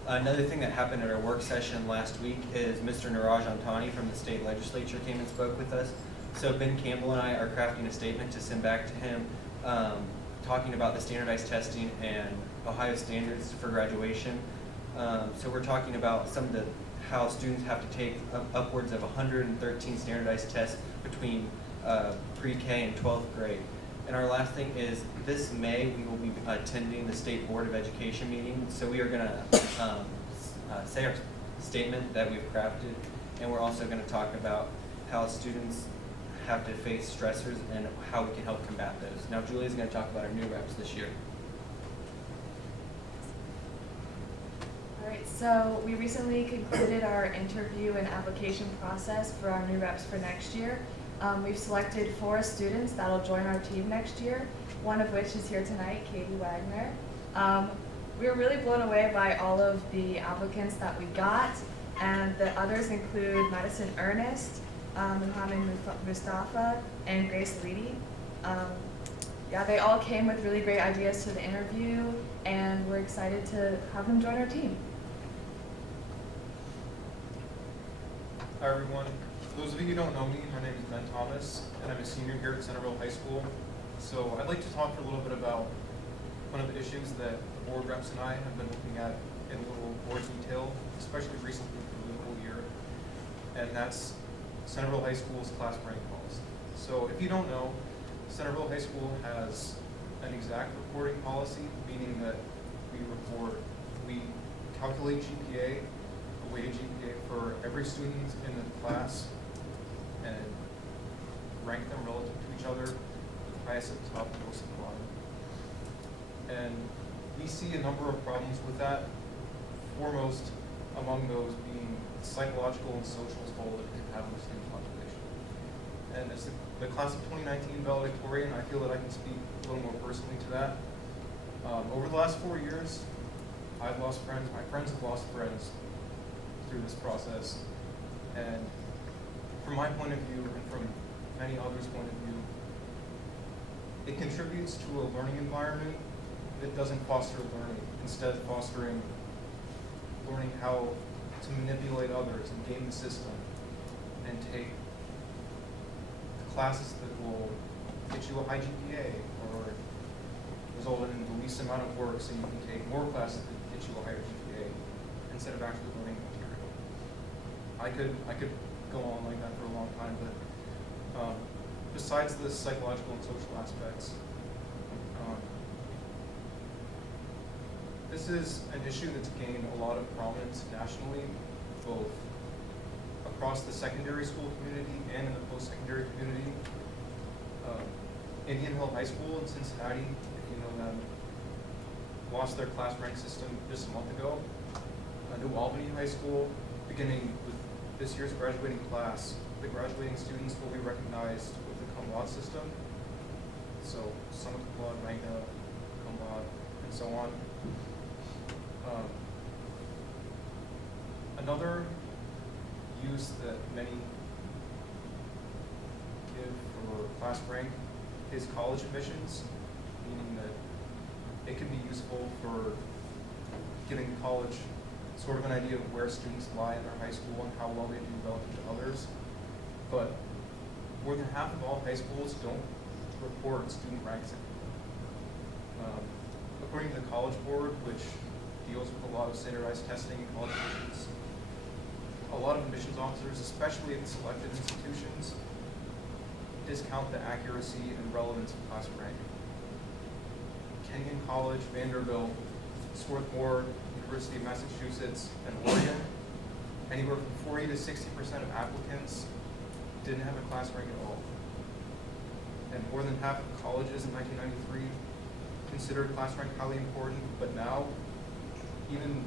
Another thing that happened at our work session last week is Mr. Niraj Antani from the state legislature came and spoke with us. So Ben Campbell and I are crafting a statement to send back to him, talking about the standardized testing and Ohio standards for graduation. So we're talking about how students have to take upwards of 113 standardized tests between pre-K and 12th grade. And our last thing is this May we will be attending the State Board of Education meeting. So we are going to statement that we've crafted, and we're also going to talk about how students have to face stressors and how we can help combat those. Now Julia's going to talk about our new reps this year. All right, so we recently concluded our interview and application process for our new reps for next year. We've selected 4 students that'll join our team next year, one of which is here tonight, Katie Wagner. We were really blown away by all of the applicants that we got, and the others include Madison Ernest, Muhammad Mustafa, and Grace Leedy. Yeah, they all came with really great ideas to the interview, and we're excited to have them join our team. Hi everyone. For those of you who don't know me, my name is Ben Thomas, and I'm a senior here at Centerville High School. So I'd like to talk for a little bit about one of the issues that the board reps and I have been looking at in a little more detail, especially recently through the whole year, and that's Centerville High School's class rank policy. So if you don't know, Centerville High School has an exact reporting policy, meaning that we calculate GPA, a weighted GPA for every student in the class, and rank them relative to each other, highest at the top and lowest at the bottom. And we see a number of problems with that, foremost among those being psychological and social toll that it can have on the student population. And as the class of 2019 valedictorian, I feel that I can speak a little more personally to that. Over the last 4 years, I've lost friends, my friends have lost friends through this process. And from my point of view, and from many others' point of view, it contributes to a learning environment that doesn't foster learning, instead fostering learning how to manipulate others and game the system and take classes that will get you a high GPA or result in the least amount of work so you can take more classes that get you a higher GPA instead of actually learning the material. I could go on like that for a long time, but besides the psychological and social aspects, this is an issue that's gained a lot of prominence nationally, both across the secondary school community and in the post-secondary community. Indian Hill High School in Cincinnati, if you know them, lost their class rank system just a month ago. New Albany High School, beginning with this year's graduating class, the graduating students will be recognized with the cum laude system. So summa cum laude, magna cum laude, and so on. Another use that many give for class rank is college admissions, meaning that it can be useful for giving college sort of an idea of where students lie in their high school and how well they do relative to others. But more than half of all high schools don't report student ranks. According to the College Board, which deals with a lot of standardized testing in college admissions, a lot of admissions officers, especially at selected institutions, discount the accuracy and relevance of class rank. Kenyon College, Vanderbilt, Swarthmore, University of Massachusetts, and Oregon, anywhere from 40 to 60% of applicants didn't have a class rank at all. And more than half of colleges in 1993 considered class rank highly important, but now, even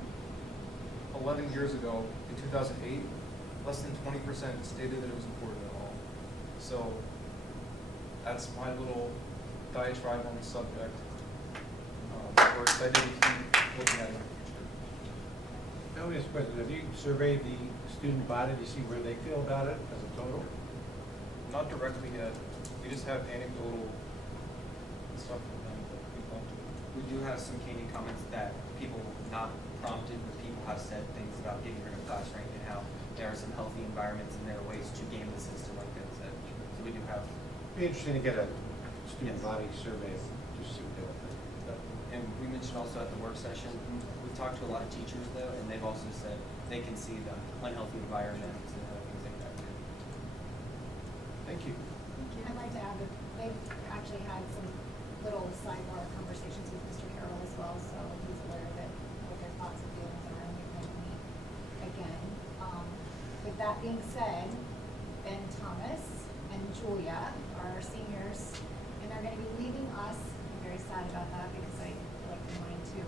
11 years ago, in 2008, less than 20% stated that it was important at all. So that's my little diatribe on the subject. We're excited to keep looking at it in the future. Let me ask a question. Have you surveyed the student body to see where they feel about it as a total? Not directly yet. We just have anecdotal stuff from them that we want to. We do have some candid comments that people, not prompted, but people have said things about getting rid of class rank and how there are some healthy environments and there are ways to game the system, like Ben said. So we do have. It'd be interesting to get a student body survey just to see what they would think. And we mentioned also at the work session, we've talked to a lot of teachers though, and they've also said they can see the unhealthy environments and things like that too. Thank you. I'd like to add that they've actually had some little sidebar conversations with Mr. Carroll as well, so he's aware of it, what their thoughts and feelings are, and we plan to meet again being said, Ben Thomas and Julia are our seniors, and they're going to be leaving us. I'm very sad about that because I like them mine too.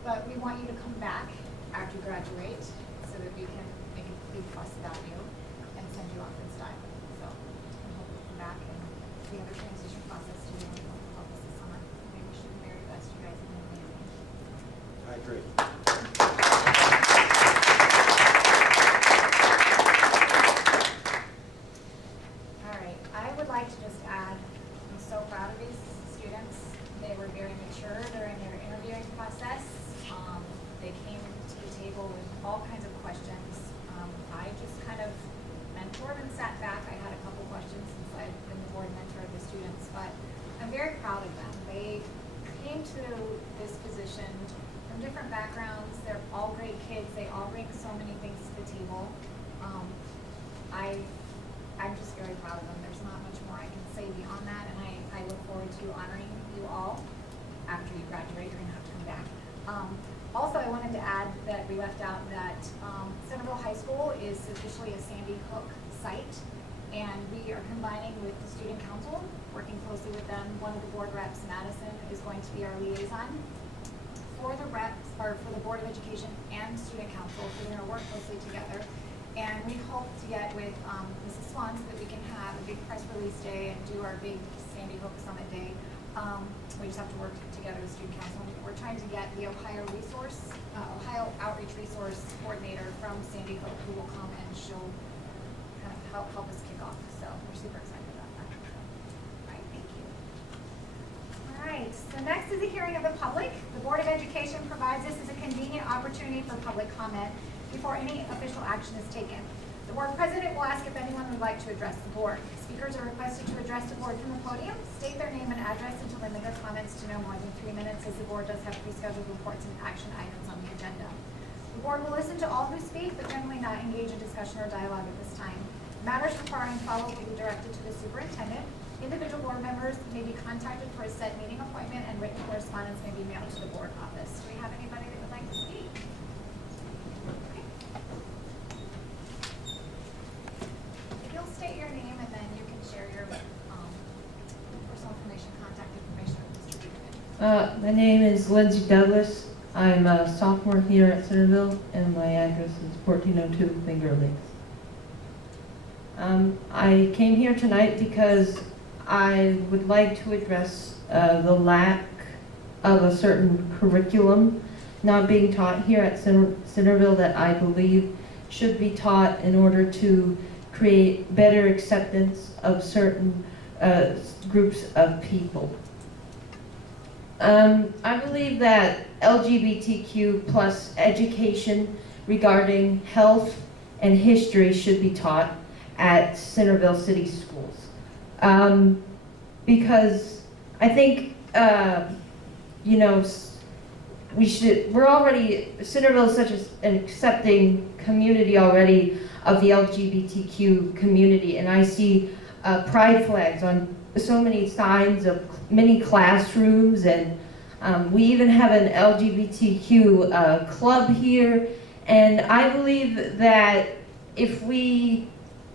But we want you to come back after you graduate so that we can make a big fuss about you and send you off in style. So I hope you come back, and we have a transition process to do and help us this summer. We wish you the very best. You guys have been amazing. I agree. All right, I would like to just add, I'm so proud of these students. They were very mature during their interviewing process. They came to the table with all kinds of questions. I just kind of mentored and sat back. I had a couple questions since I've been the board mentor of the students, but I'm very proud of them. They came to this position from different backgrounds. They're all great kids. They all bring so many things to the table. I'm just very proud of them. There's not much more I can say beyond that, and I look forward to honoring you all after you graduate. You're going to have to come back. Also, I wanted to add that we left out that Centerville High School is officially a Sandy Hook site, and we are combining with the student council, working closely with them. One of the board reps, Madison, is going to be our liaison for the reps, or for the Board of Education and student council, so they're going to work closely together. And we hope to get with Mrs. Swan so that we can have a big press release day and do our big Sandy Hook Summit Day. We just have to work together with student council. We're trying to get the Ohio Outreach Resource Coordinator from Sandy Hook, who will come and show, kind of help us kick off. So we're super excited about that. All right, thank you. All right, so next is a hearing of the public. The Board of Education provides this as a convenient opportunity for public comment before any official action is taken. The board president will ask if anyone would like to address the board. Speakers are requested to address the board from the podium, state their name and address, and to limit their comments to no more than 3 minutes, as the board does have pre-scheduled reports and action items on the agenda. The board will listen to all who speak, but generally not engage in discussion or dialogue at this time. Matters requiring follow-up will be directed to the superintendent. Individual board members may be contacted for a set meeting appointment, and written correspondence may be mailed to the board office. Do we have anybody that would like to speak? Okay. If you'll state your name, and then you can share your personal information, contact information with Mr. Beekman. My name is Lindsay Douglas. I'm a sophomore here at Centerville, and my address is 1402 Finger Lakes. I came here tonight because I would like to address the lack of a certain curriculum not being taught here at Centerville that I believe should be taught in order to create better acceptance of certain groups of people. I believe that LGBTQ plus education regarding health and history should be taught at Centerville City Schools. Because I think, you know, Centerville is such an accepting community already of the LGBTQ community, and I see pride flags on so many signs of many classrooms, and we even have an LGBTQ club here, and I believe that if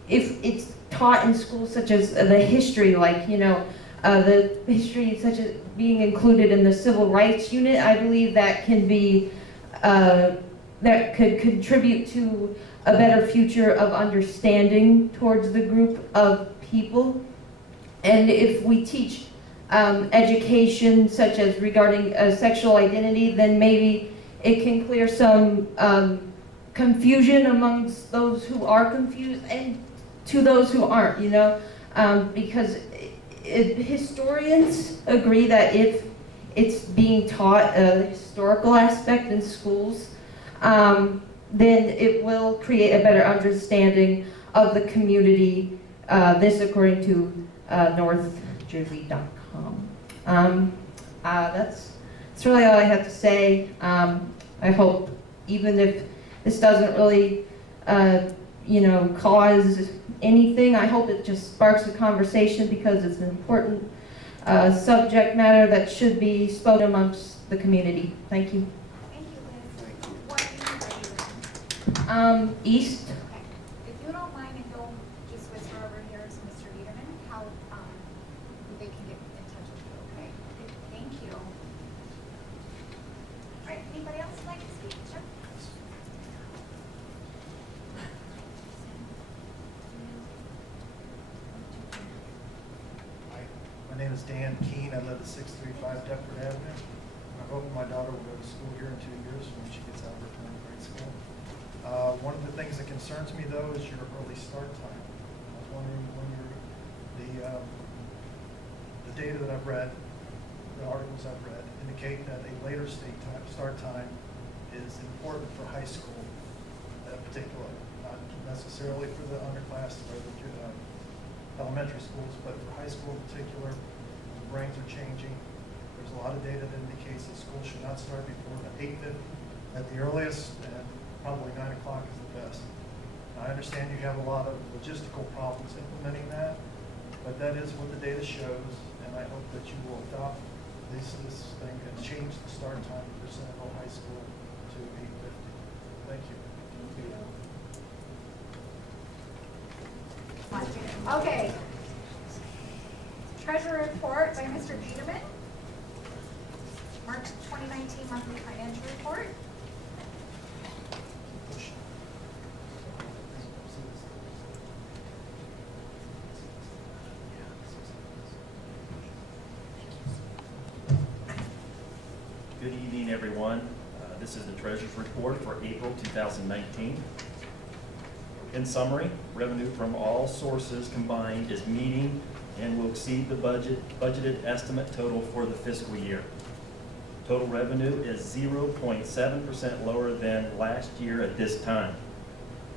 it's taught in schools such as the history, like, you know, the history such as being included in the civil rights unit, I believe that can be, that could contribute to a better future of understanding towards the group of people. And if we teach education such as regarding sexual identity, then maybe it can clear some confusion amongst those who are confused and to those who aren't, you know, because historians agree that if it's being taught a historical aspect in schools, then it will create a better understanding of the community, this according to northjersey.com. That's really all I have to say. I hope, even if this doesn't really, you know, cause anything, I hope it just sparks a conversation, because it's an important subject matter that should be spoken amongst the community. Thank you. Thank you, Liz. What do you East. is Dan Keene. I live at 635 Deptford Avenue. I hope my daughter will go to school here in 2 years when she gets out of her 10th grade school. One of the things that concerns me though is your early start time. I was wondering when the data that I've read, the articles I've read, indicate that a later start time is important for high school in particular, not necessarily for the underclass or the elementary schools, but for high school in particular. The brains are changing. There's a lot of data that indicates that school should not start before 8:50 at the earliest, and probably 9 o'clock is the best. I understand you have a lot of logistical problems implementing that, but that is what the data shows, and I hope that you will adopt this thing and change the start time for Centerville High School to 8:50. Thank you. Okay. Treasurer report by Mr. Peterman. March 2019 monthly financial report. Good evening, everyone. This is the Treasurer's Report for April 2019. In summary, revenue from all sources combined is meeting and will exceed the budgeted estimate total for the fiscal year. Total revenue is 0.7% lower than last year at this time.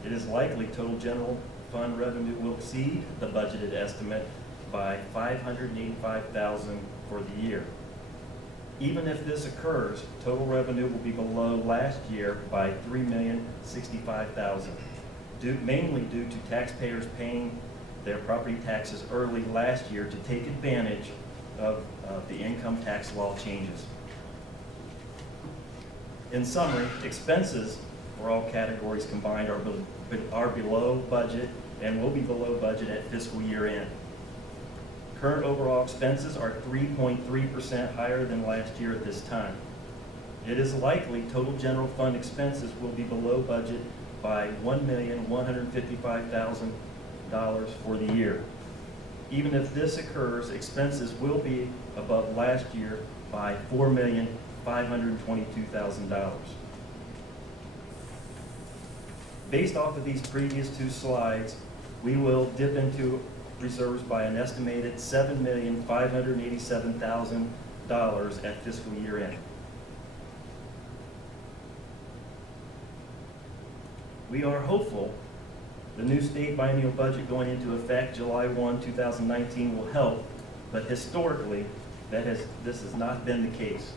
It is likely total general fund revenue will exceed the budgeted estimate by $585,000 for the year. Even if this occurs, total revenue will be below last year by $3,065,000, mainly due to taxpayers paying their property taxes early last year to take advantage of the income tax law changes. In summary, expenses for all categories combined are below budget and will be below budget at fiscal year end. Current overall expenses are 3.3% higher than last year at this time. It is likely total general fund expenses will be below budget by $1,155,000 for the year. Even if this occurs, expenses will be above last year by $4,522,000. Based off of these previous two slides, we will dip into reserves by an estimated $7,587,000 at fiscal year end. We are hopeful the new state biennial budget going into effect July 1, 2019 will help, but historically, this has not been the case.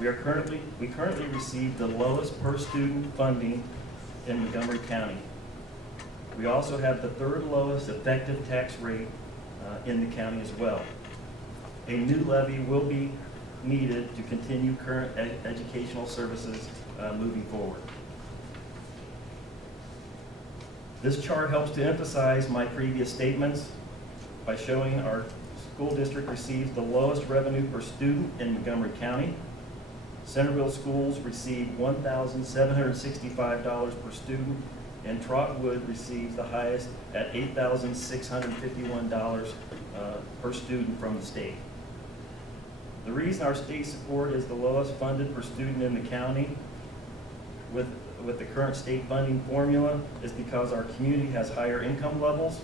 We currently receive the lowest per student funding in Montgomery County. We also have the third lowest effective tax rate in the county as well. A new levy will be needed to continue current educational services moving forward. This chart helps to emphasize my previous statements by showing our school district receives the lowest revenue per student in Montgomery County. Centerville schools receive $1,765 per student, and Trotwood receives the highest at $8,651 per student from the state. The reason our state support is the lowest funded per student in the county with the current state funding formula is because our community has higher income levels,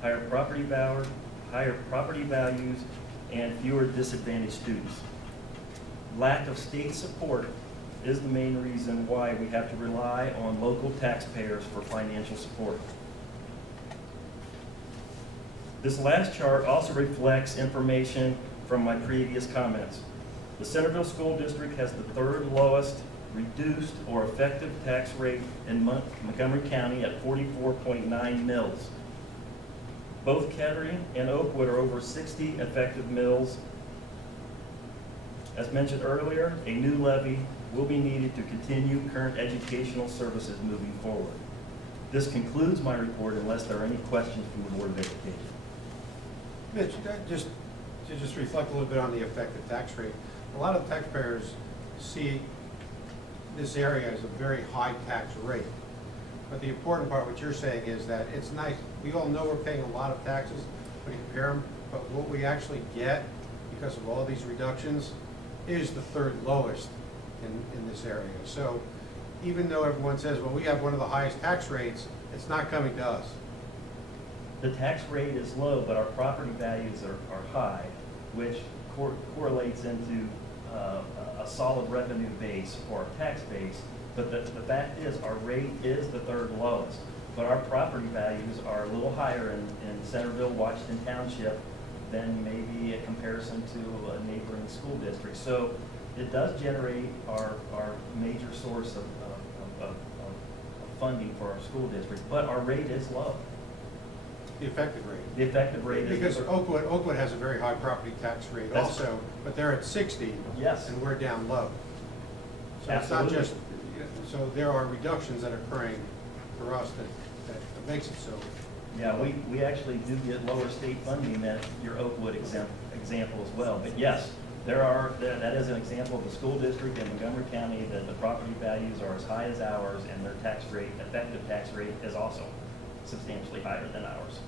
higher property values, and fewer disadvantaged students. Lack of state support is the main reason why we have to rely on local taxpayers for financial support. This last chart also reflects information from my previous comments. The Centerville School District has the third lowest reduced or effective tax rate in Montgomery County at 44.9 mils. Both Kettering and Oakwood are over 60 effective mils. As mentioned earlier, a new levy will be needed to continue current educational services moving forward. This concludes my report unless there are any questions from the Board of Education. Mitch, just to reflect a little bit on the effective tax rate, a lot of taxpayers see this area as a very high tax rate. But the important part, what you're saying, is that it's nice. We all know we're paying a lot of taxes when you compare them, but what we actually get because of all these reductions is the third lowest in this area. So even though everyone says, well, we have one of the highest tax rates, it's not coming to us. The tax rate is low, but our property values are high, which correlates into a solid revenue base for our tax base. But the fact is, our rate is the third lowest. But our property values are a little higher in Centerville, Washington Township than maybe a comparison to a neighboring school district. So it does generate our major source of funding for our school district, but our rate is low. The effective rate. The effective rate is. Because Oakwood has a very high property tax rate That's- also, but they're at 60. Yes. And we're down low. So it's not Absolutely. just, so there are reductions that are occurring for us that makes it so. Yeah, we actually do get lower state funding than your Oakwood example as well. But yes, that is an example of a school district in Montgomery County that the property values are as high as ours, and their tax rate, effective tax rate, is also substantially higher than ours.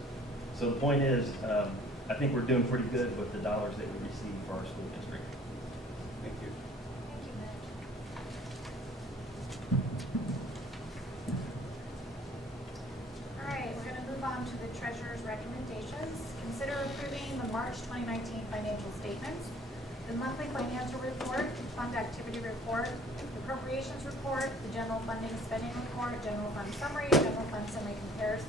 So the point is, I think we're doing pretty good with the dollars that we receive for our school district. Thank you. Thank you, Mitch. All right, we're going to move on to the treasurer's recommendations. Consider approving the March 2019 financial statements, the monthly financial report, fund activity report, the appropriations report, the general funding and spending report, general fund summary, general fund summary comparison,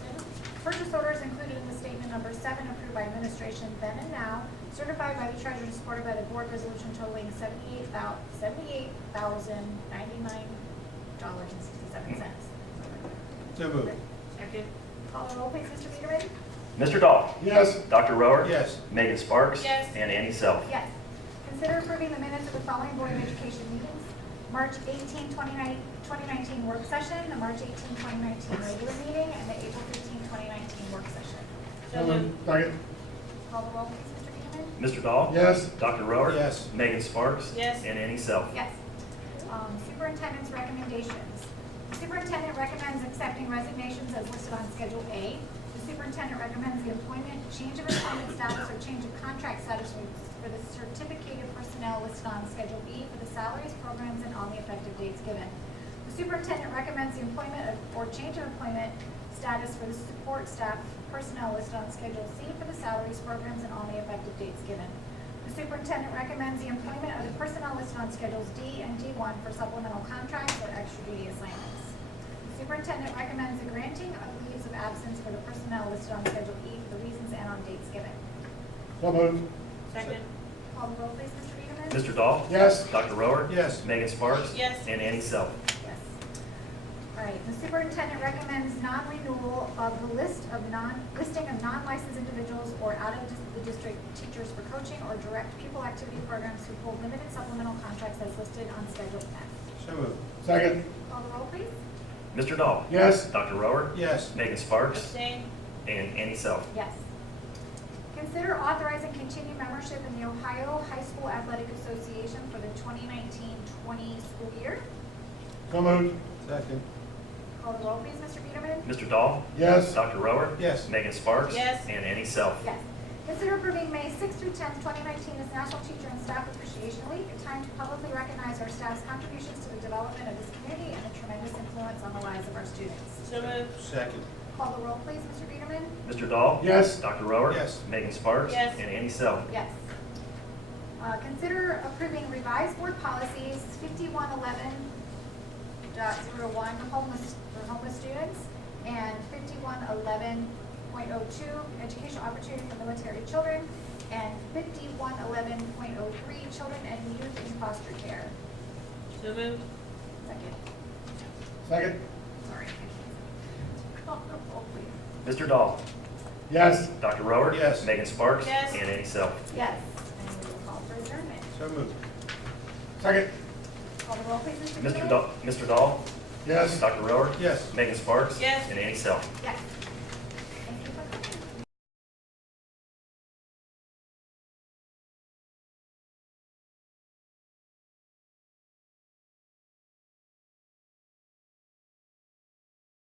purchase orders included in the statement number 7 approved by administration then and now, certified by the treasurer and supported by the board resolution totaling $78,099.67. So moved. Second. Call the roll, please, Mr. Peterman. Mr. Dahl? Yes. Dr. Rower? Yes. Megan Sparks? Yes. And Annie Self? Yes. Consider approving the minutes of the following Board of Education meetings. March 18, 2019 work session, the March 18, 2019 regular meeting, and the April 15, 2019 work session. So moved. Second. Call the roll, please, Mr. Peterman. Mr. Dahl? Yes. Dr. Rower? Yes. Megan Sparks? Yes. And Annie Self? Yes. Superintendent's recommendations. The superintendent recommends accepting resignations as listed on Schedule A. The superintendent recommends the employment, change of employment status, or change of contract status for the certificated personnel listed on Schedule B for the salaries, programs, and on the effective dates given. The superintendent recommends the employment or change of employment status for the support staff personnel listed on Schedule C for the salaries, programs, and on the effective dates given. The superintendent recommends the employment of the personnel listed on Schedules D and D1 for supplemental contracts or extra duty assignments. The superintendent recommends the granting of leaves of absence for the personnel listed on Schedule E for the reasons and on dates given. So moved. Second. Call the roll, please, Mr. Peterman. Mr. Dahl? Yes. Dr. Rower? Yes. Megan Sparks? Yes. And Annie Self? Yes. All right, the superintendent recommends non-renewal of the listing of non-licensed individuals or out of the district teachers for coaching or direct pupil activity programs who hold limited supplemental contracts as listed on Schedule F. So moved. Second. Call the roll, please. Mr. Dahl? Yes. Dr. Rower? Yes. Megan Sparks? Abstain. And Annie Self? Yes. Consider authorizing continued membership in the Ohio High School Athletic Association for the 2019-20 school year. So moved. Second. Call the roll, please, Mr. Peterman. Mr. Dahl? Yes. Dr. Rower? Yes. Megan Sparks? Yes. And Annie Self? Yes. Consider approving May 6th through 10th, 2019 as National Teacher and Staff Appreciation Week, a time to publicly recognize our staff's contributions to the development of this community and the tremendous influence on the lives of our students. So moved. Second. Call the roll, please, Mr. Peterman. Mr. Dahl? Yes. Dr. Rower? Yes. Megan Sparks? Yes. And Annie Self? Yes. Consider approving revised board policies 5111.01 for homeless students and 5111.02 educational opportunity for military children and 5111.03 children and youth in foster care. So moved. Second. Second. Sorry. Call the roll, please. Mr. Dahl? Yes. Dr. Rower? Yes. Megan Sparks? Yes. And Annie Self? Yes. And we will call for adjournment. So moved. Second. Call the roll, please, Mr. Mr. Peterman. Dahl? Mr. Dahl? Yes. Dr. Rower? Yes. Megan Sparks? Yes. And Annie Self? Yes.